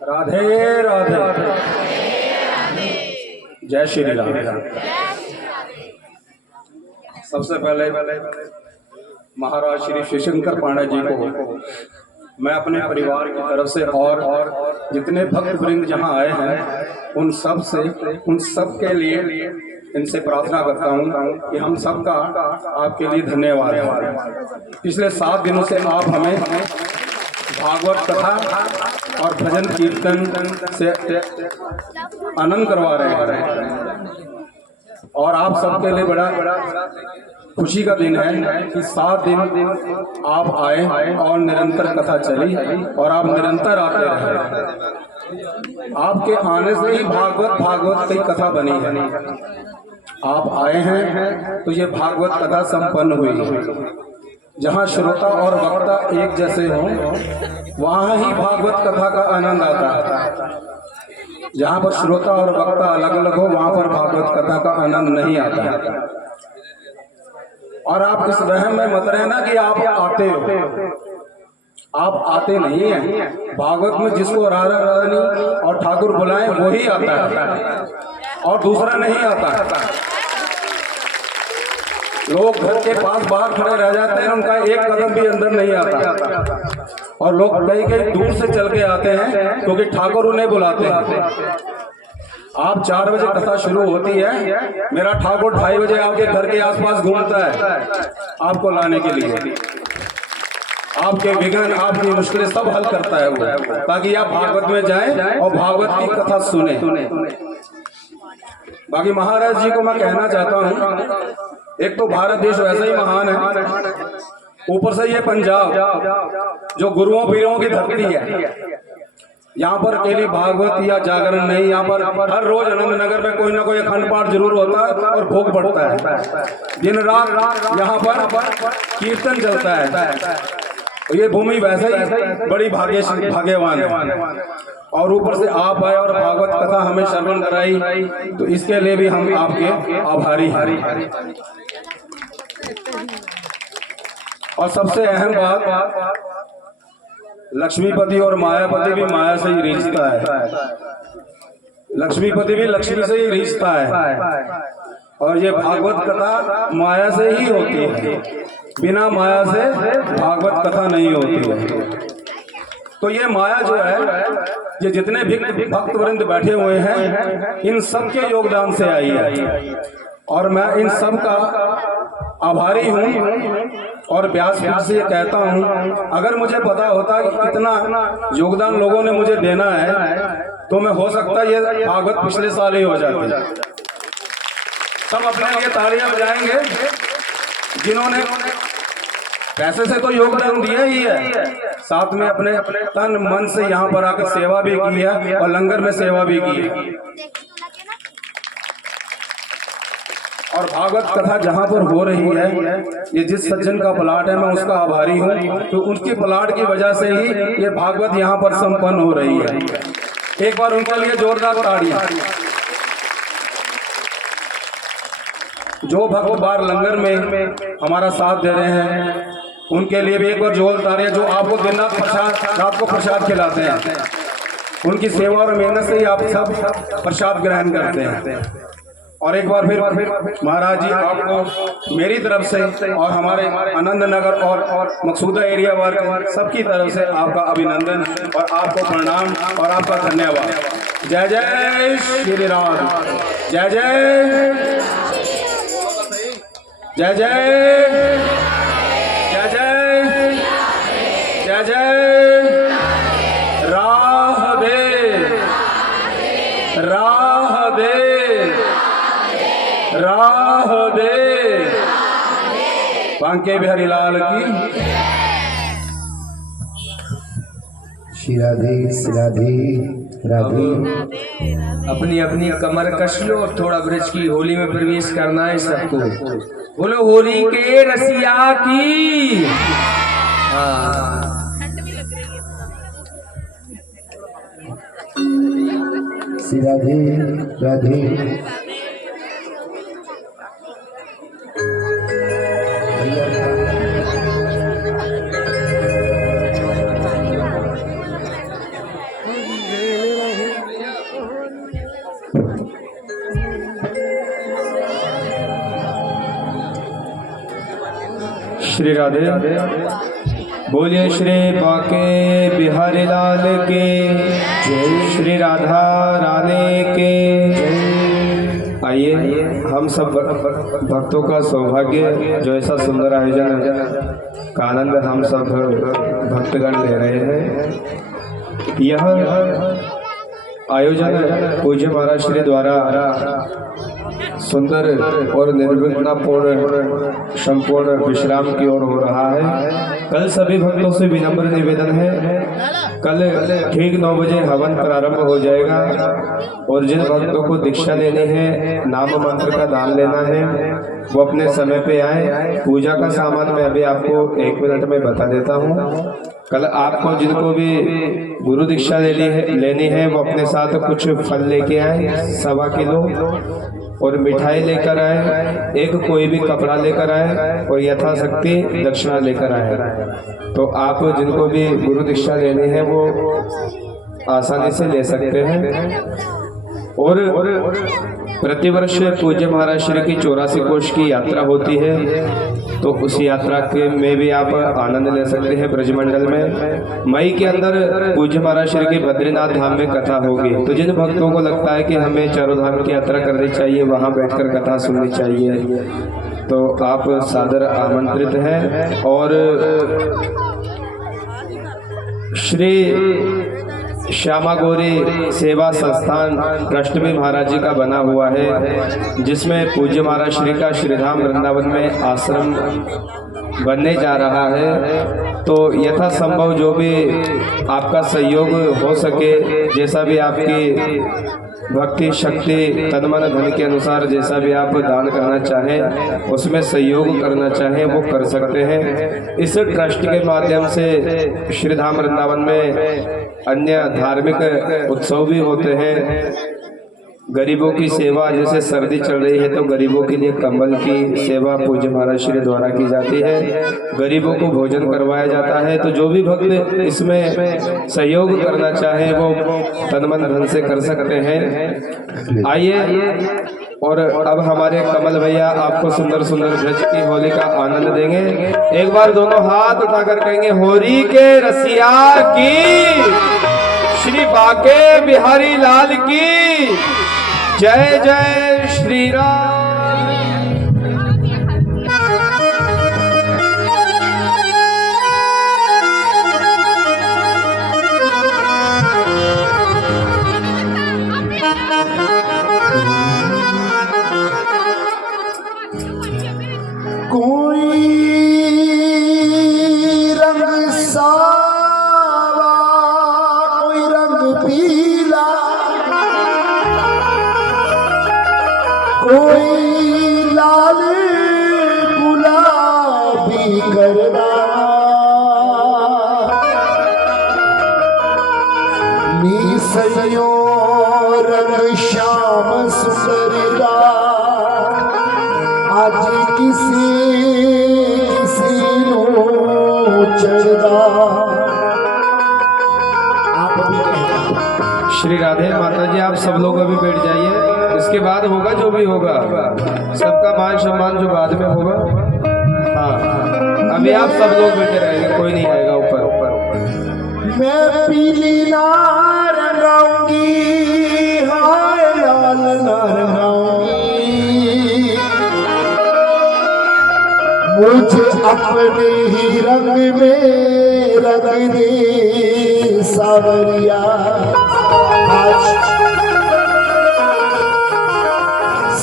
राधे राधे जय श्री राम। सबसे पहले महाराज श्री शिवशंकर पांडे जी को मैं अपने परिवार की तरफ से और जितने भक्त वृंद जहाँ आए हैं उन सब के लिए इनसे प्रार्थना करता हूँ कि हम सबका आपके लिए धन्यवाद है। पिछले 7 दिनों से आप हमें भागवत कथा और भजन कीर्तन से आनंद करवा रहे हैं, और आप सबके लिए बड़ा खुशी का दिन है कि 7 दिन आप आए और निरंतर कथा चली और आप निरंतर आते रहे। आपके आने से ही भागवत की कथा बनी है। आप आए हैं तो ये भागवत कथा संपन्न हुई है। जहाँ श्रोता और वक्ता एक जैसे हों वहाँ ही भागवत कथा का आनंद आता है। जहाँ पर श्रोता और वक्ता अलग अलग हो वहाँ पर भागवत कथा का आनंद नहीं आता है। और आप इस वहम में मत रहना कि आप आते हो, आप आते नहीं हैं। भागवत में जिसको राधा रानी और ठाकुर बुलाएं वही आता है और दूसरा नहीं आता है। लोग घर के पास बाहर खड़े रह जाते हैं, उनका एक कदम भी अंदर नहीं आता, और लोग कई दूर से चल के आते हैं क्योंकि ठाकुर उन्हें बुलाते हैं। आप 4 बजे कथा शुरू होती है, मेरा ठाकुर 2:30 बजे आपके घर के आसपास घूमता है आपको लाने के लिए। आपके विघ्न, आपकी मुश्किलें सब हल करता है वो, ताकि आप भागवत में जाएं और भागवत की कथा सुने। बाकी महाराज जी को मैं कहना चाहता हूँ, एक तो भारत देश वैसे ही महान है, ऊपर से ये पंजाब जो गुरुओं पीरों की धरती है। यहाँ पर अकेली भागवत या जागरण नहीं, यहाँ पर हर रोज आनंद नगर में कोई ना कोई अखंड पाठ जरूर होता है और भोग पड़ता है। दिन रात यहाँ पर कीर्तन चलता है। ये भूमि वैसे ही बड़ी भाग्यवान है, और ऊपर से आप आए और भागवत कथा हमें श्रवण कराई, तो इसके लिए भी हम आपके आभारी हैं। और सबसे अहम बात, लक्ष्मीपति और मायापति भी माया से ही रिश्ता है, लक्ष्मीपति भी लक्ष्मी से ही रिश्ता है, और ये भागवत कथा माया से ही होती है। बिना माया से भागवत कथा नहीं होती है। तो ये माया जो है, ये जितने भी भक्त वृंद बैठे हुए हैं, इन सब के योगदान से आई है, और मैं इन सब का आभारी हूँ। और व्यास पीठ से ये कहता हूँ, अगर मुझे पता होता कि इतना योगदान लोगों ने मुझे देना है, तो मैं हो सकता ये भागवत पिछले साल ही हो जाती। सब अपने लिए तालियां बजाएंगे जिन्होंने पैसे से तो योगदान दिया ही है, साथ में अपने तन मन से यहाँ पर आकर सेवा भी की है और लंगर में सेवा भी की है। और भागवत कथा जहाँ पर हो रही है, ये जिस सज्जन का प्लाट है, मैं उसका आभारी हूँ, तो उनके प्लाट की वजह से ही ये भागवत यहाँ पर संपन्न हो रही है। एक बार उनके लिए जोरदार ताड़ियां। जो भक्त बार लंगर में हमारा साथ दे रहे हैं, उनके लिए भी एक बार जोर ताड़ियां। जो आपको दिन रात को प्रसाद खिलाते हैं, उनकी सेवा और मेहनत से ही आप सब प्रसाद ग्रहण करते हैं। और एक बार फिर महाराज जी आपको मेरी तरफ से और हमारे आनंद नगर और मकसूदा एरिया वर्ग सबकी तरफ से आपका अभिनंदन और आपको प्रणाम और आपका धन्यवाद। जय जय श्री राम, जय जय जय जय जय जय जय जय राह दे, राह दे, राह दे, बांके बिहारी लाल की। श्री राधे, श्री राधे, राधे। अपनी अपनी कमर कस लो और थोड़ा ब्रज की होली में प्रवेश करना है सबको। बोलो होली के रसिया की। श्री राधे, राधे। श्री राधे। बोलिए श्री बांके बिहारी लाल के जय, श्री राधा रानी के जय। आइए हम सब भक्तों का सौभाग्य, जो ऐसा सुंदर आयोजन का आनंद हम सब भक्तगण ले रहे हैं। यह आयोजन पूज्य महाराज श्री द्वारा सुंदर और निर्विघ्नपूर्ण संपूर्ण विश्राम की ओर हो रहा है। कल सभी भक्तों से विनम्र निवेदन है, कल ठीक 9 बजे हवन प्रारंभ हो जाएगा, और जिन भक्तों को दीक्षा लेनी है, नाम मंत्र का दान लेना है, वो अपने समय पे आए। पूजा का सामान मैं अभी आपको 1 मिनट में बता देता हूँ। कल आपको जिनको भी गुरु दीक्षा लेनी है वो अपने साथ कुछ फल लेके आए, 1.25 किलो, और मिठाई लेकर आए, एक कोई भी कपड़ा लेकर आए, और यथाशक्ति दक्षिणा लेकर आए। तो आप जिनको भी गुरु दीक्षा लेनी है वो आसानी से ले सकते हैं। और प्रतिवर्ष पूज्य महाराज श्री की 84 कोष की यात्रा होती है, तो उस यात्रा के में भी आप आनंद ले सकते हैं। ब्रजमंडल में मई के अंदर पूज्य महाराज श्री की बद्रीनाथ धाम में कथा होगी, तो जिन भक्तों को लगता है कि हमें चारों धाम की यात्रा करनी चाहिए, वहां बैठकर कथा सुननी चाहिए, तो आप सादर आमंत्रित हैं। और श्री श्यामा गौरी सेवा संस्थान ट्रस्ट भी महाराज जी का बना हुआ है, जिसमें पूज्य महाराज श्री का श्रीधाम वृंदावन में आश्रम बनने जा रहा है। तो यथा संभव जो भी आपका सहयोग हो सके, जैसा भी आपकी भक्ति शक्ति तन मन धन के अनुसार जैसा भी आप दान करना चाहें, उसमें सहयोग करना चाहें, वो कर सकते हैं। इस ट्रस्ट के माध्यम से श्रीधाम वृंदावन में अन्य धार्मिक उत्सव भी होते हैं। गरीबों की सेवा, जैसे सर्दी चल रही है तो गरीबों के लिए कंबल की सेवा पूज्य महाराज श्री द्वारा की जाती है, गरीबों को भोजन करवाया जाता है। तो जो भी भक्त इसमें सहयोग करना चाहे वो तन मन धन से कर सकते हैं। आइए, और अब हमारे कमल भैया आपको सुंदर सुंदर ब्रज की होली का आनंद देंगे। एक बार दोनों हाथ उठाकर कहेंगे, होरी के रसिया की, श्री बाके बिहारी लाल की जय जय श्री राम। कोई रंग सावा, कोई रंग पीला, कोई लाल गुलाबी करना, निसयो रंग श्याम सुंदरदा, आज किसी नो चढ़दा। श्री राधे माता जी, आप सब लोग अभी बैठ जाइए, इसके बाद होगा जो भी होगा, सबका मान सम्मान जो बाद में होगा। हाँ, अभी आप सब लोग बैठे रहेंगे, कोई नहीं आएगा ऊपर ऊपर ऊपर। मैं पीली ना रंगाऊंगी, हाय लाल ना रंगाऊंगी, मुझे अपने ही रंग में रंग दे सावरिया। आज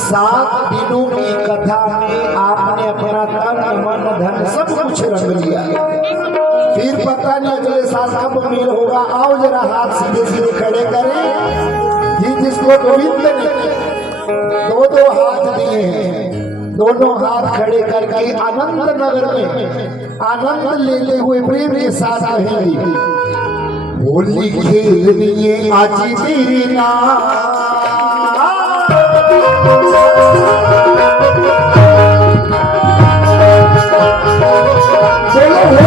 7 दिनों की कथा में आपने अपना तन मन धन सब कुछ रंग लिया, फिर पता नहीं अगले साल कब मेल होगा। आओ जरा हाथ सीधे सीधे खड़े करें। जिसको गोविंद ने 2-2 हाथ दिए हैं, दोनों हाथ खड़े करके आनंद नगर में आनंद लेते हुए प्रेम के साथ कहेंगे, होली खेलनी है आज तेरी ना,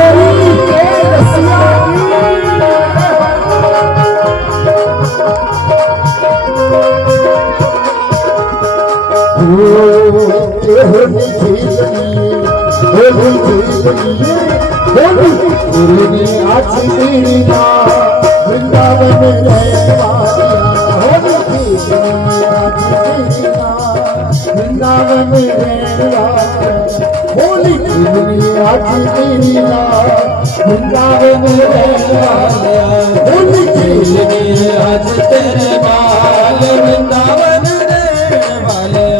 होली के रसिया होली खेलनी आज तेरी ना, वृंदावन रहने वालिया, होली खेलनी आज तेरी ना, वृंदावन रहने वालिया, होली खेलनी आज तेरी ना, वृंदावन रहने वालिया, होली खेलनी आज तेरे बाल, वृंदावन रहने वालिया,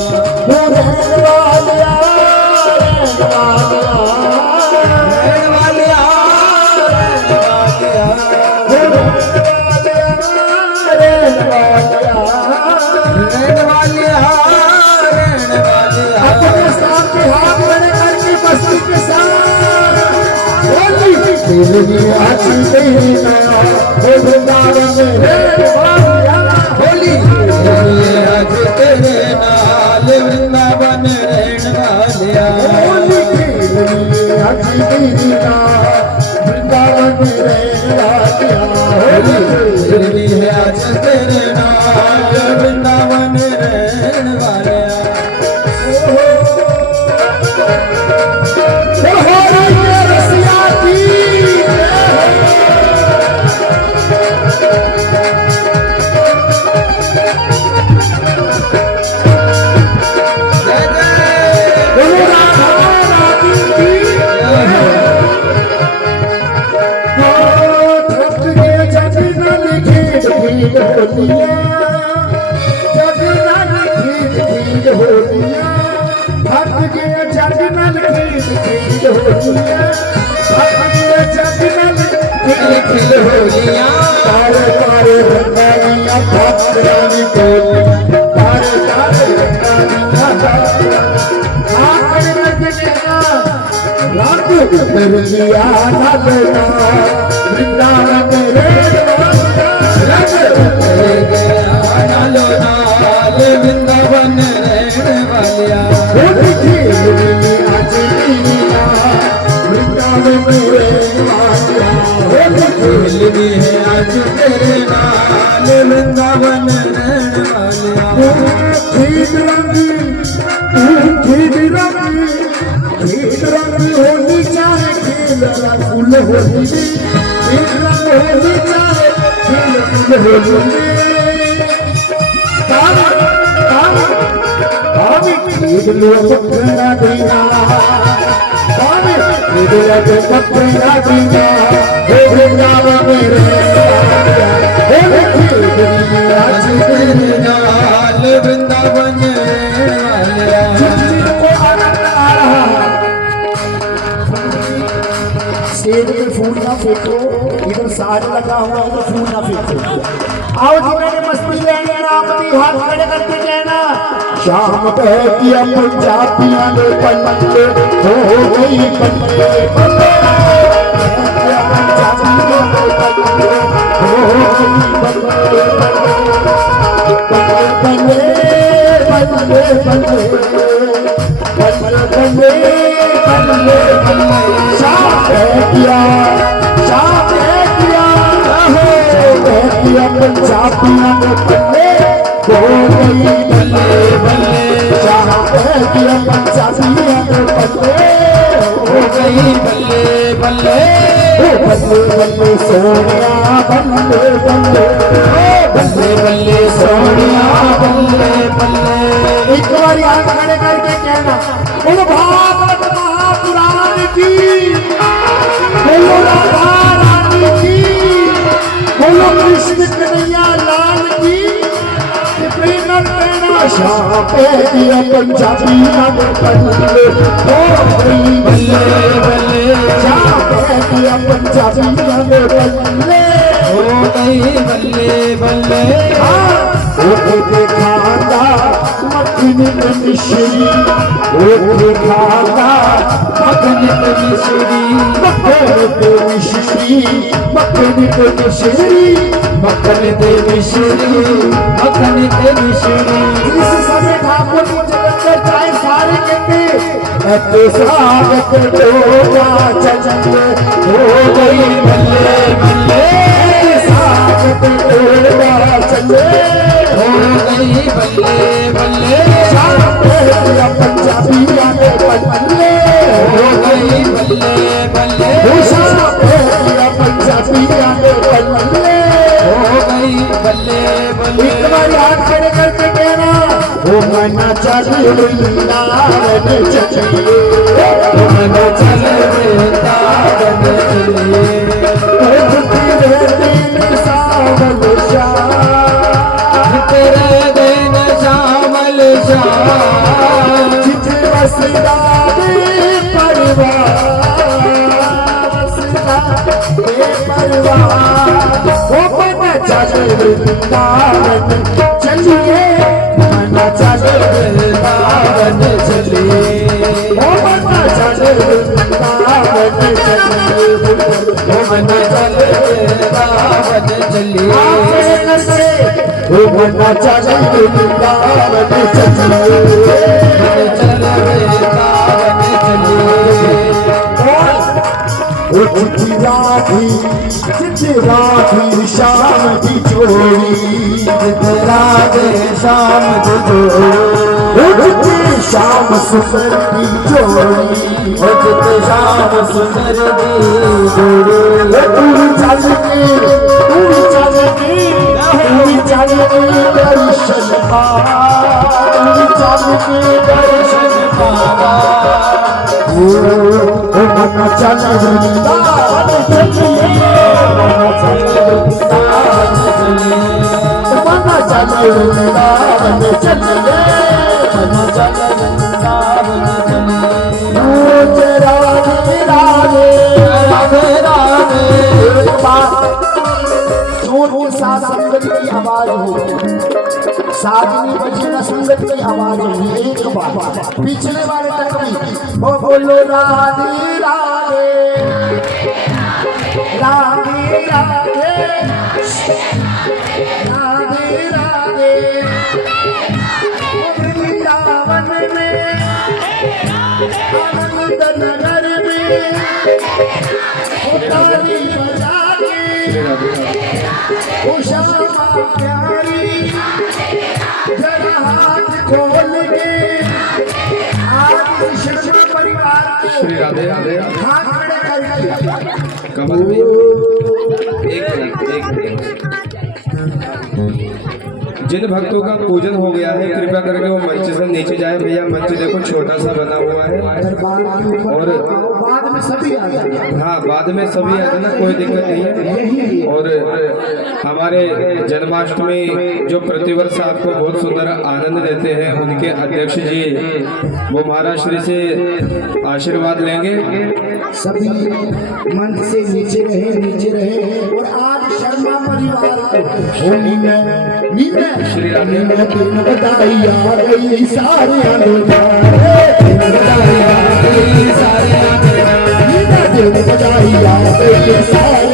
रहने वालिया, आज तेरी ना, वृंदावन रहने वालिया, होली आज तेरे नाल, वृंदावन रहने वालिया, होली आज तेरी ना, वृंदावन रहने वालिया, होली आज तेरे नाल, वृंदावन रहने वाले वृंदावन रहने वालिया है आज तेरे नाल वृंदावन रहने वालिया खीर रंग होली चाहे खील फूल होली खीर रंग होली चाहे खील फूल होली खीर लोग पकड़ा देना पकड़ा देना हे वृंदावन मेरे आज तेरे नाल वृंदावन शेर में फूल ना फेंको, इधर साज लगा हुआ है तो फूल ना फेंको। आओ जी मैंने मस्ती लेने रामती हाथ खड़े करके कहना शाम कहतिया पंजाबियां ने पल्ले हो गई पल्ले पल्ले पंजाबियां ने पल्ले हो गई पल्ले पल्ले पल्ले पल्ले पल्ले पल्ले पल्ले शाम कहतिया पंजाबियां ने पल्ले हो गई बल्ले बल्ले जहाँ कहतिया पंजाबियां ने पल्ले हो गई बल्ले बल्ले बल्ले बल्ले सोनिया बल्ले बल्ले बल्ले बल्ले सोनिया बल्ले बल्ले। एक बार याद खड़े करके कहना बोलो भागवत महापुराण की, बोलो राधा रानी की, बोलो कृष्ण कन्हैया लाल की। शाम कहतिया पंजाबियां ने पल्ले हो गई बल्ले बल्ले शाम कहतिया पंजाबियां ने पल्ले हो गई बल्ले बल्ले। ओके खांदा मखनी मिश्री ओके खांदा मखनी मिश्री मखनी मिश्री मखनी मिश्री मखनी मिश्री मखनी मिश्री। इस समय ठाकुर मुझे लगकर चाहे सारे कहते ऐसे स्वागत डोला चले हो गई बल्ले बल्ले स्वागत डोला चले हो गई बल्ले बल्ले। शाम कहतिया पंजाबियां ने पल्ले हो गई बल्ले बल्ले शाम कहतिया पंजाबियां ने पल्ले हो गई बल्ले बल्ले। एक बार याद खड़े करके कहना ओ मना चले वृंदावन चले ओ मना चले वृंदावन चले तेरे दिन सावल शाम तेरे दिन शामल शाम जिथे वसदा परिवार वसदा परिवार ओ मना चले वृंदावन चलिए मना चले वृंदावन चलिए ओ मना चले वृंदावन चलिए ओ मना चले वृंदावन चलिए ओ मना चले वृंदावन चलिए चले वृंदावन चलिए। ओ चिट्ठी राखी शाम की चोरी राधे शाम उठते शाम सुंदर की जोड़ी उठते शाम सुंदर दी जोड़ी तू चल के दर्शन पावा तू चल के दर्शन पावा ओ मन चल वृंदावन चलिए मन चल वृंदावन चलिए के साथ संगत की आवाज होगी, साजनी बजी न संगत की आवाज होगी। एक बार पिछले वाले तक भी वो बोलो राधे राधे राधे राधे राधे राधे वृंदावन में आनंद नगर में ताली बजा के श्यामा प्यारी जरा हाथ खोल के आज शर्मा परिवार श्री राधे राधे हाथ खड़े करके कमल भी एक मिनट जिन भक्तों का पूजन हो गया है कृपया करके वो मंच से नीचे जाए। भैया मंच देखो छोटा सा बना हुआ है और बाद में सभी आ जाएंगे। हाँ बाद में सभी आ जाना, कोई दिक्कत नहीं है। और हमारे जन्माष्टमी जो प्रतिवर्ष आपको बहुत सुंदर आनंद देते हैं उनके अध्यक्ष जी वो महाराज श्री से आशीर्वाद लेंगे। सभी मंच से नीचे रहे और आज शर्मा परिवार को श्री राधे दिन बधाई आ गई सारे दिन बधाई आ गई सारे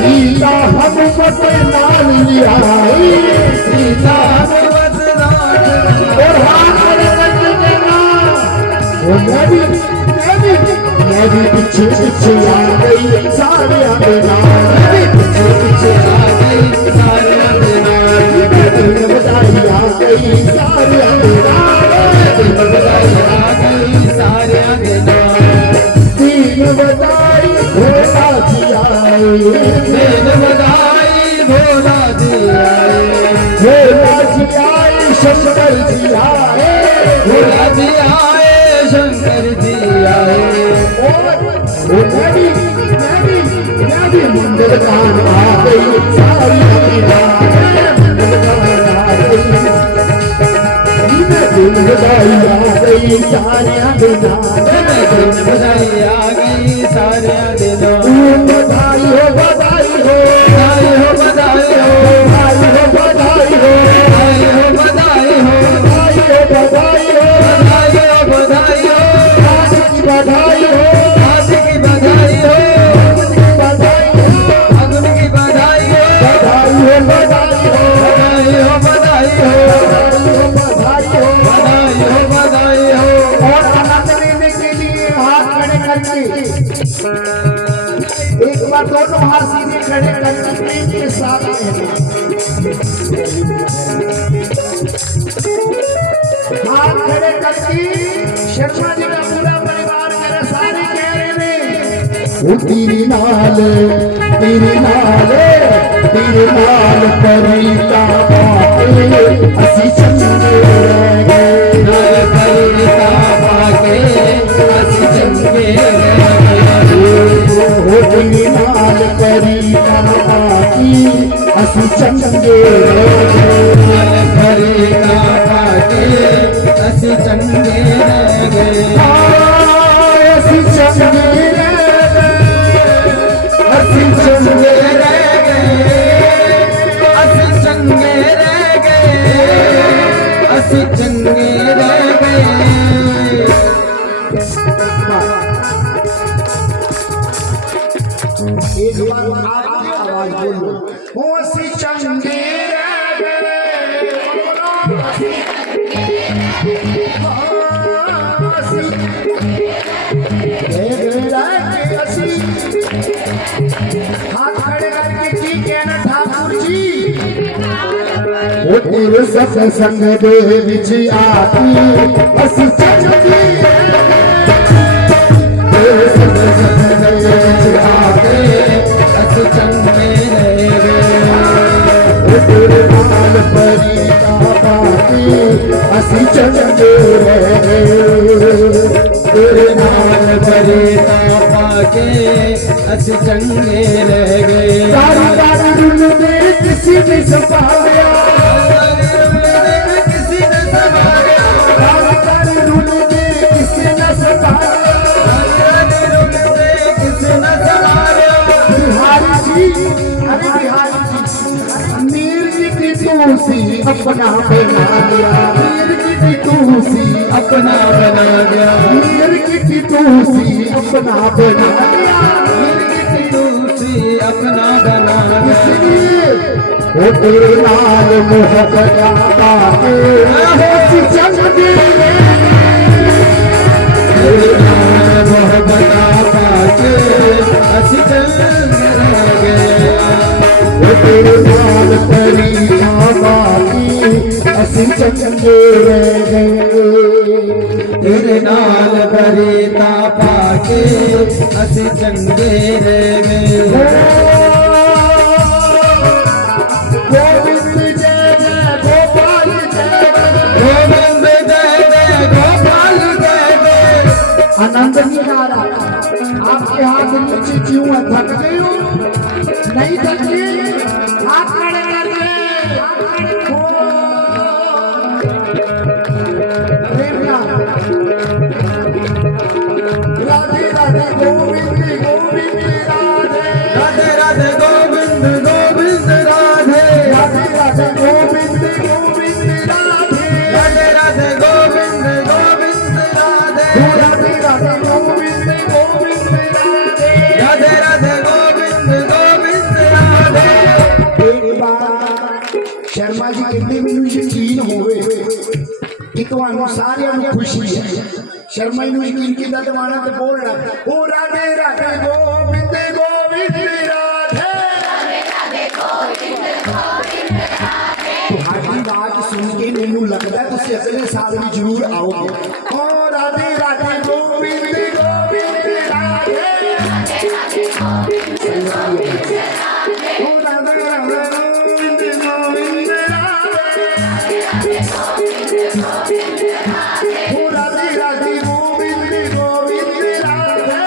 सीता हमको नाल लिया सीता और हाथ मैं भी पीछे पीछे आ गई सारे दिन बधाई आ गई सारे दिन बधाई भोला जी आए भोला जी आए शंकर जी आए भोला जी आए शंकर जी आए मैं भी मंदिर कान आ गई सारी दिन बधाई आ गई सारे दिन बधाई आ गई सारे दिन बधाई हो बधाई हो बधाई हो बधाई हो बधाई हो बधाई हो बधाई हो बधाई हो बधाई हो बधाई हो आज की बधाई हो बधाई हो अग्न की बधाई हो बधाई हो बधाई हो बधाई हो बधाई हो बधाई हो बधाई हो और आनंद लेने के लिए हाथ खड़े करके एक बार दोनों हाथ सीधे खड़े करके प्रेम के साथ हाथ खड़े करके शर्मा जी का पूरा परिवार मेरे सारे चेहरे में तेरी नाल परिता असी चंगे परिता पाके असी चंगे तेरी नाल परिता पाकी असी चंगे परिता पाके असी चंगे असी चंगे ਅਸੀਂ ਚੰਗੇ ਰਹਿ ਗਏ, ਅਸੀਂ ਚੰਗੇ ਰਹਿ ਗਏ, ਅਸੀਂ ਚੰਗੇ ਰਹਿ ਗਏ। एक बार आपकी आवाज बोलो, वो सी चंगे रह गए, हाथ खड़े करके की कहना ठाकुर जी, वो तेरे सत्संग दे विच आती असी चंगे तेरे सत्संग दे विच आते ਅਸੀਂ ਚੰਗੇ ਰਹਿ ਗਏ। तेरे नाल परी का बाती असी चंगे रह गए, तेरे नाल भरे तां पाके ਅਸੀਂ ਚੰਗੇ ਰਹਿ ਗਏ। सारी रात रुलदे किसी ने संभालिया, किसी ने संभालिया, सारी रात रुलदे किसी ने संभालिया, किसी ने संभालिया। बिहारी जी, अरे बिहारी जी, मीर की तूसी अपना बना लिया, मीर की तूसी अपना बना गया, मीर की तूसी अपना बना लिया, दूसरी अपना बना गया। इसलिए वो तेरे नाल मोहब्बत पाके असी चंगे तेरे नाल मोहब्बत पाके ਅਸੀਂ ਚੰਗੇ ਰਹਿ ਗਏ। वो तेरे नाल परी बाकी असी चंगे रह गए। तेरे नाल भरे तां पाके ਅਸੀਂ ਚੰਗੇ ਰਹਿ ਗਏ। गोविंद जय जय गोपाल जय जय, गोविंद जय जय गोपाल जय जय। आनंद नहीं आ रहा, आपके हाथ नीचे क्यों है? थक गए हो? नहीं थके? हाथ खड़े करके राधे राधे गोविंद गोविंद राधे, राधे राधे गोविंद गोविंद राधे, राधे राधे गोविंद गोविंद राधे, राधे राधे गोविंद गोविंद राधे, राधे राधे गोविंद गोविंद राधे, राधे राधे गोविंद गोविंद राधे। एक बार शर्मा जी कहते मैनू यकीन होवे कि तुहानू सारिਆਂ ਨੂੰ खुशी है, शर्मा जी यकीन की दवाना ते बोलना ओ राधे राधे गोविंद गोविंद राधे, तुम्हारी बात सुन के मैनू लगता तुसी अगले साल भी जरूर आओगे। ओ राधे राधे गोविंद गोविंद राधे, ओ राधे राधे गोविंद गोविंद राधे, ओ राधे राधे गोविंद गोविंद राधे,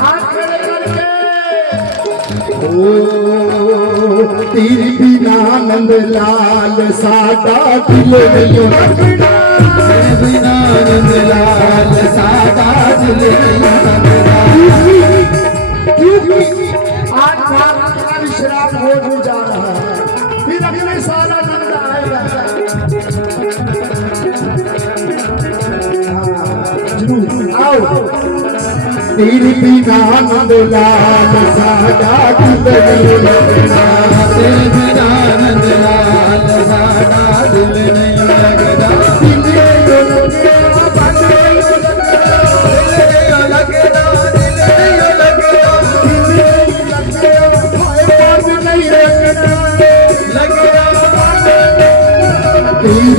हाथ खड़े करके ओ तेरी बिना नंद लाल सादा दिल नहीं लगना, तेरे बिना नंद लाल सादा दिल नहीं लगना। क्योंकि आज भारत का विश्राम होने जा रहा है, फिर अगले साल आनंद आएगा। जरूर आओ, तेरी बिना नंद लाल सादा दिल नहीं लगना, तेरे बिना नंद लाल सादा दिल नहीं लगदा। दिल जो लगे बन नहीं लगता, दिल नहीं लगदा, दिल नहीं लगदा, दिल नहीं लगते भाई बन नहीं लगना, लगदा। तेरी